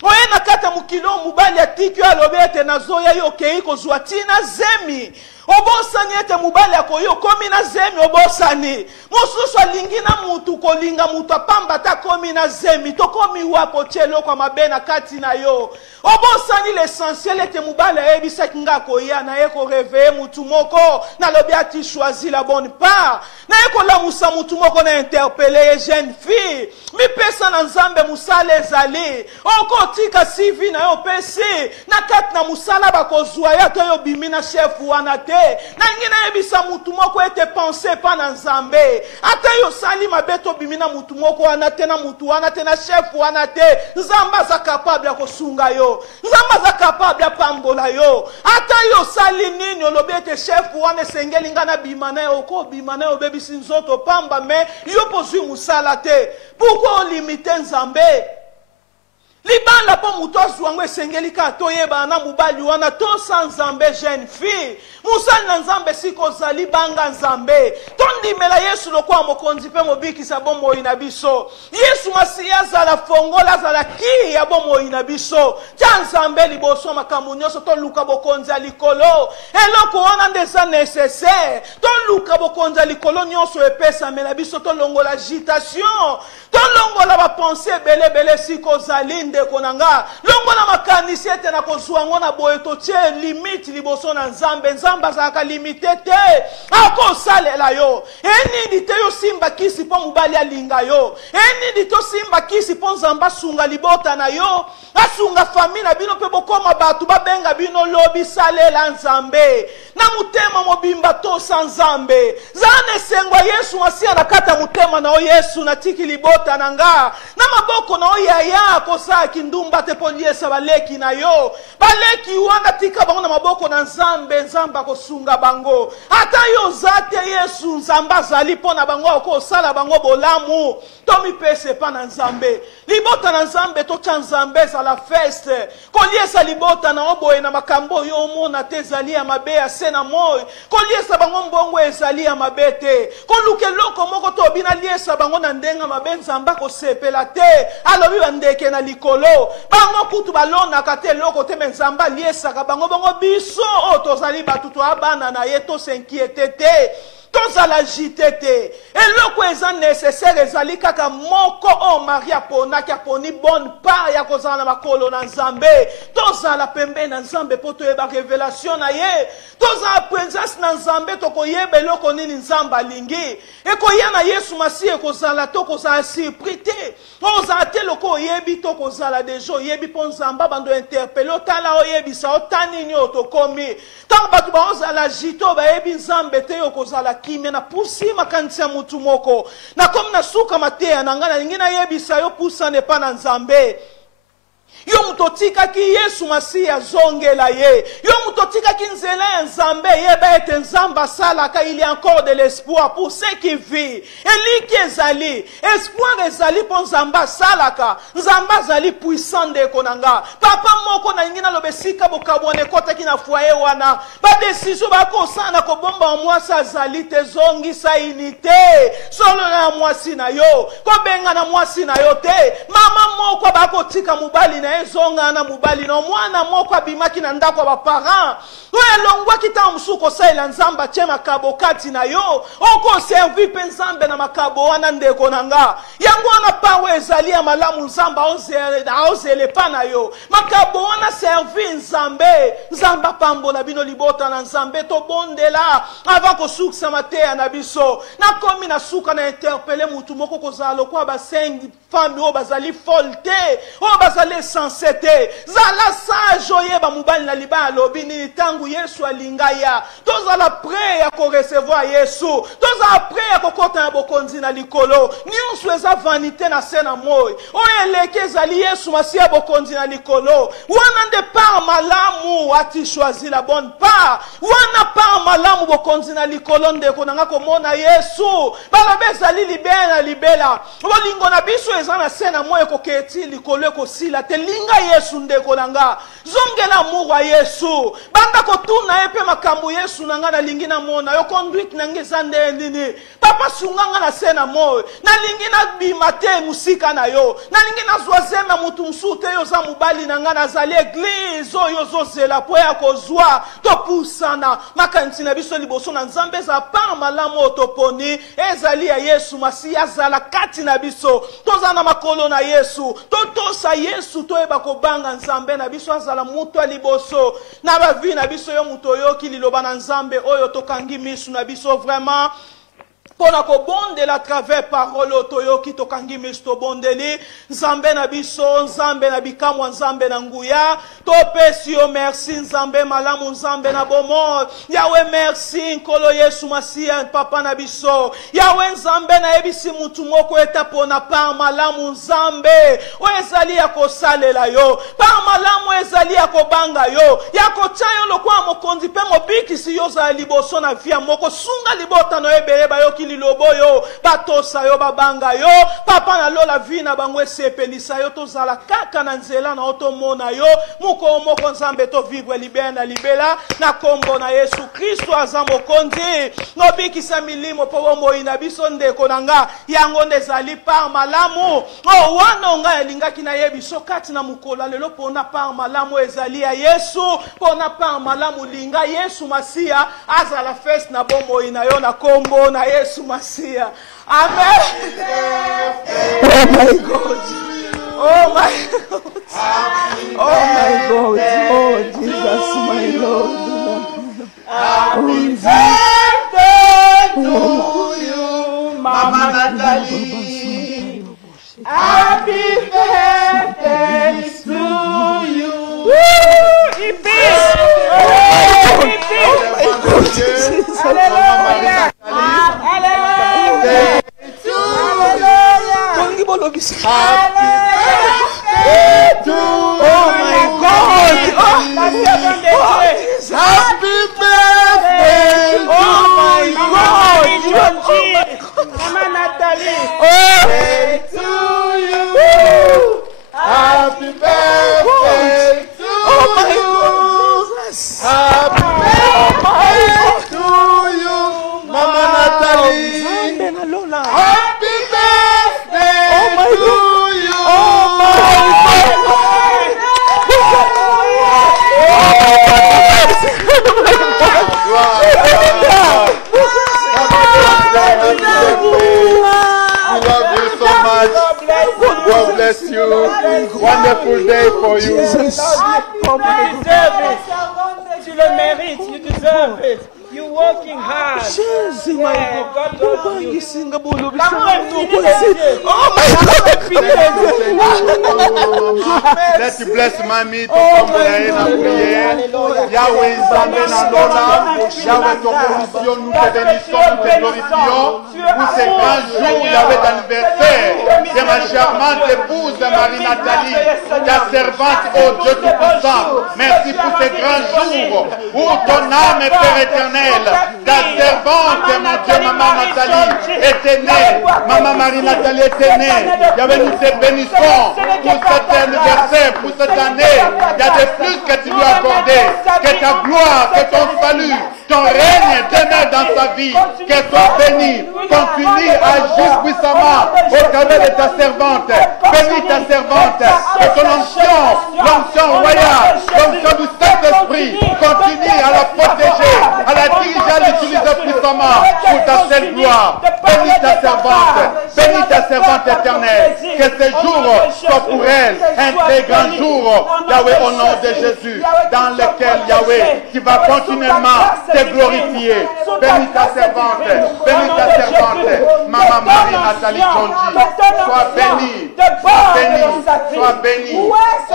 oye na kati ya mokili oyo mobali atiki oyo alobi ete nazoya yo okei kozwa ntina zemi obosani ete mobali akoyi okomi na zemi obosani mosusu alingi na mutu kolinga mutu apamba ta komi na zemi tokomi wapo tie eloko ya mabe na kati na yo obosani l'essentiel ete mobali ayebisaki nga koya na ye koreveye mutu moko nalobi ati choisi la bonne part na ye kolamusa mutu moko na interpele ye jeune fille mipesa na nzambe mosala ezali okotika sivi na yo opesi na kati na mosala bakozwa yo to yo bimi na chef wana te nangi nayebisa mutu moko ete pense pa na nzambe ata yo sali mabe tobimi na mutu moko wana te na mutu wana te na chef wana te nzambe aza capable ya kosunga yo nzambe aza capable ya pambola yo ata yo sali nini olobi ete chef wana esengeli nga na bima na yo okobima na yo obebisi nzoto pamba me yo pozwi mosala te pourkui olimite nzambe libanda po mutu azwango esengelika toyeba na mobali wana tosa nzambe jeune fille musali na nzambe siko ozali banga nzambe tondimela yesu lokola mokonzi mpe mobikisa bomoi na biso yesu masiya azala fongola azala ki ya bomoi na biso tia nzambe liboso makambo nyonso toluka bokonzi ya likolo eloko wana nde eza nécessaire toluka bokonzi ya likolo nyonso epesamela biso tolongola agitation tolongola bapense ebelebele siko ozali ndeko na nga longola makanisi ete na kozwa yango na boye totie limite liboso na nzambe nzambe azalaka limite te akosalela yo enini te yo simba kisi mpo mobali alinga yo enini tosimba kisi mpo nzambe asunga libota na yo asunga fami na bino mpe bokoma bato babenga bino lobi salela nzambe na motema mobimba tosa nzambe zala na esengo ya yesu masiya na kati ya motema na yo yesu natiki libota na nga na maboko na yo yaya kosalaki ndumba te mpo liesa baleki na yo baleki wana tika bango na maboko na nzambe nzambe akosunga bango ata yo oza te yesu nzambe azali mpo na bango akosala bango bolamu tomipesa epa na nzambe libota na nzambe totya nzambe ezala feste koliesa libota na yo boye na makambo oyo omona te ezali ya mabe ya se na moi koliesa bango mbongo ezali ya mabe te koluka eloko moko tobi na liesa bango na ndenge mabe nzambe akosepela te alobi bandeke na likolo bango kutu balonaka te eloko te me nzambe aliesaka bango bongo biso oyo tozali bato toabana na ye tosenkiete te tozala agite te eloko eza nécessaire ezali kaka moko oyo marie aponaki aponi bonne part ya kozala na makolo na nzambe tozala pembe na nzambe mpo toyeba révélation na ye tozala présence na nzambe tokoyeba eloko nini nzambe alingi ekoya na yesu masiya ekozala tokozala surpris te ozala te loko oyebi tokozala deja oyebi mpo nzambe bando interpele otala oyebisa otanini oyo tokomi ntango bato baozala agite oyo bayebi nzambe te okozala kimia na pusi makanisi ya mutu moko nakomi na suka mateya na ngai nalingi nayebisa yo pusana epa na nzambe yo mutu otikaki yesu masiya azongela ye yo mutu otikaki nzela ya nzambe yeba ete nzambe asalaka il y a encore de l'espoir pour ceux qui vivent eliki ezali espoir ezali mpo nzambe asalaka nzambe azali puissant ndeko na nga papa moko nalingi naloba esika bokabwana ekotaki na foye wana badesizio bakosala na kobomba mwasi azali te zongisa unité solo na mwasi na yo kobenga na mwasi na yo te mama moko bakotika mobali na ezonga na mobali na mwana moko abimaki na ndako ya baparent oyo elongwaki ntango mosusu kosalela nzambe atie makabo kati na yo okoservi mpe nzambe na makabo wana ndeko na nga yango wana pawe ezali ya malamu nzambe aozela epa na yo makabo wana servi nzambe nzambe apambola bino libota na nzambe tobondela avant kosukisa mateya na biso nakomi na suka na interpele mutu moko kozala lokola basengi fami oyo bazali folle te oyo bazali esense te zala sage oyeba mobali na libala alobi nini ntango yesu alinga ya tozala pre ya korecevoir yesu tozala pre ya kokota na bokonzi na likolo nyonso eza vanité na se na moi oyo eleki ezali yesu masiya bokonzi na likolo wana nde par malamu ati choisi la bonne part wana par malamu bokonzi na likolo ndeko nanga komona yesu balobi ezali libela na libela bolingo na biso eza na se na moi ekoketi likolo ekosila te linga yesu ndeko nanga zongela amour wa yesu banda kotuna ye mpe makambo yesu nanga nalingi namona yo conduite nanga eza nde nini papa sunganga na se na moi nalingi nabima te musika na yo nalingi nazwa zema mutu mosusu te yo oza mobali nanga nazali eglize oyo ozozela mpo ya kozwa topusana makanisi na biso liboso na nzambe eza par malamu oyo toponi ezali ya yesu masiya azala kati na biso toza na makolo na yesu totosa yesu toyeba kobanga nzambe na biso azala mutu ya liboso na bavi na biso yo mutu oyoki liloba na nzambe oyo tokangi misu na biso vraiment pona kobondela travers parole toyoki tokangi misu tobondeli nzambe na biso nzambe na bikamwa nzambe na nguya topesi yo merci nzambe malamu nzambe na bomo yawe merci nkolo yesu masiya papa na biso yawe nzambe nayebisi mutu moko eta pona par malamu nzambe oyo ezali ya kosalela yo par malamu ezali ezali ya kobanga yo ya kotia yo lokola mokonzi mpe mobikisi yo ozala liboso na via moko sunga libota no ebele bayoki lilobo yo batosa yo babanga yo papa na lola vi na bango esepelisa yo tozala kaka na nzela na otomona yo moko moko nzambe tovivre libela na libela na kombo na Yesu Kristo aza mokonzi nobikisa milimo po bomoi na biso ndeko na nga yango ndezali par malamu wana nga elingaki na yebiso kati na mukola lelo pona par malamu ezali ya Yesu pona par malamu linga Yesu Masia azala fest na bomoi na yo na kombo na Yesu Masia amen. Oh my God. Oh my God. Oh my God. Oh Jesus my Lord. Happy birthday to you, Mama Natalie. Happy birthday to you. Hallelujah. Oh my God. Happy birthday. Oh my God. Mama Natalie. To you. Happy birthday to you. Happy birthday to you, Mama Natalie. Happy birthday to you. Oh my God bless you. Wonderful day for you. Jesus. You deserve it. Tu le mérites. You deserve it. You're working hard. Jesus, my God. God You sing a bull of Oh my God. Let you bless Mamie to come in and prier. Yahweh, Zambé, Nalola. Yahweh, ton bénédiction, nous te bénissons, nous te glorifions. Pour ces grands jours, Yahweh, d'anniversaire de ma charmante épouse, Marie-Nathalie, ta servante, oh Dieu Tout-Puissant. Merci pour ces grands jours où ton âme est Père éternel. Ta servante, mon Dieu, Maman Nathalie, était née. Maman Marie-Nathalie était née. Yahweh, nous te bénissons pour cet anniversaire, pour cette année. Il y a des plus que tu lui as accordé. Que ta gloire, que ton salut, ton règne demeure dans sa vie. Qu'elle soit bénie. Continue à agir puissamment au travers de ta servante. Bénis ta servante. Que ton l'onction royale, l'onction du Saint-Esprit, continue à la protéger, à la diriger, à l'utiliser puissamment pour ta seule gloire. Bénis ta servante éternelle. Que ce jour soit pour elle un très grand jour, Yahweh, au nom de Jésus, dans lequel, Yahweh, tu vas continuellement te glorifier. Bénis ta servante, Maman Marie-Nathalie Tchonji. Sois bénie, sois bénie, au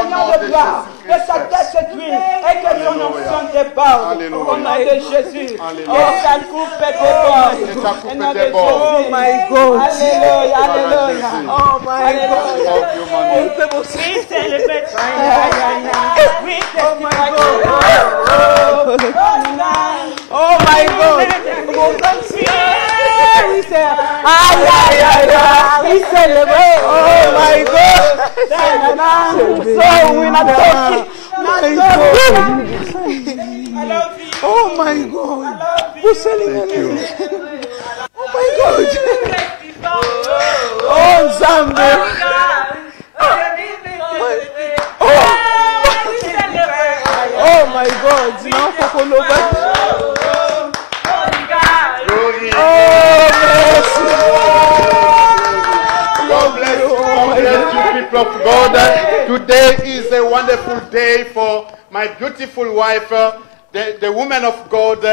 nom de Jésus. Que sa tête se tuile et que son onction déborde au nom de Jésus. Et sa coupe déborde. Oh my God. Alléluia, alléluia. Oh my God. We celebrate. We testify. Oh my God. We celebrate. Oh my God. So we're not talking. Oh my God. Who's selling anything? Oh my God. Oh Zambé. Oh my God. Now Kokoloba. God bless you, people of God. Today is a wonderful day for my beautiful wife, the woman of God,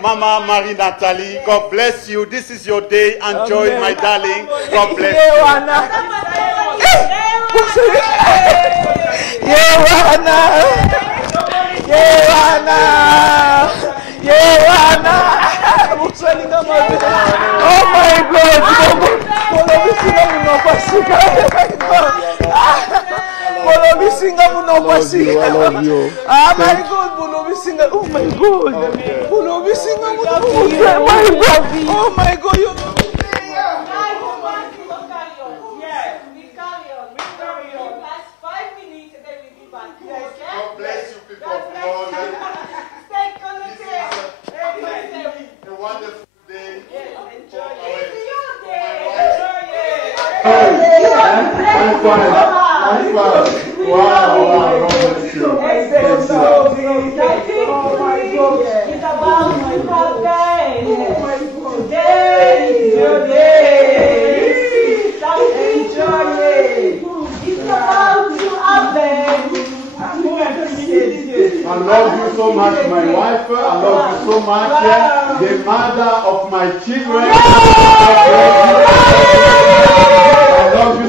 Mama Marie-Nathalie. God bless you. This is your day. Enjoy, my darling. God bless you. Oh my God. Oh bolobisinga munopasi. I love you. Ah my God, bolobisinga. Oh my God. Bolobisinga munopasi. Oh my God. You God bless you, people of God. A wonderful day. Wow, God bless you. It's about my birthday. Today is your day. Enjoy it. It's about to happen. I love you so much, my wife. I love you so much, the mother of my children. I love you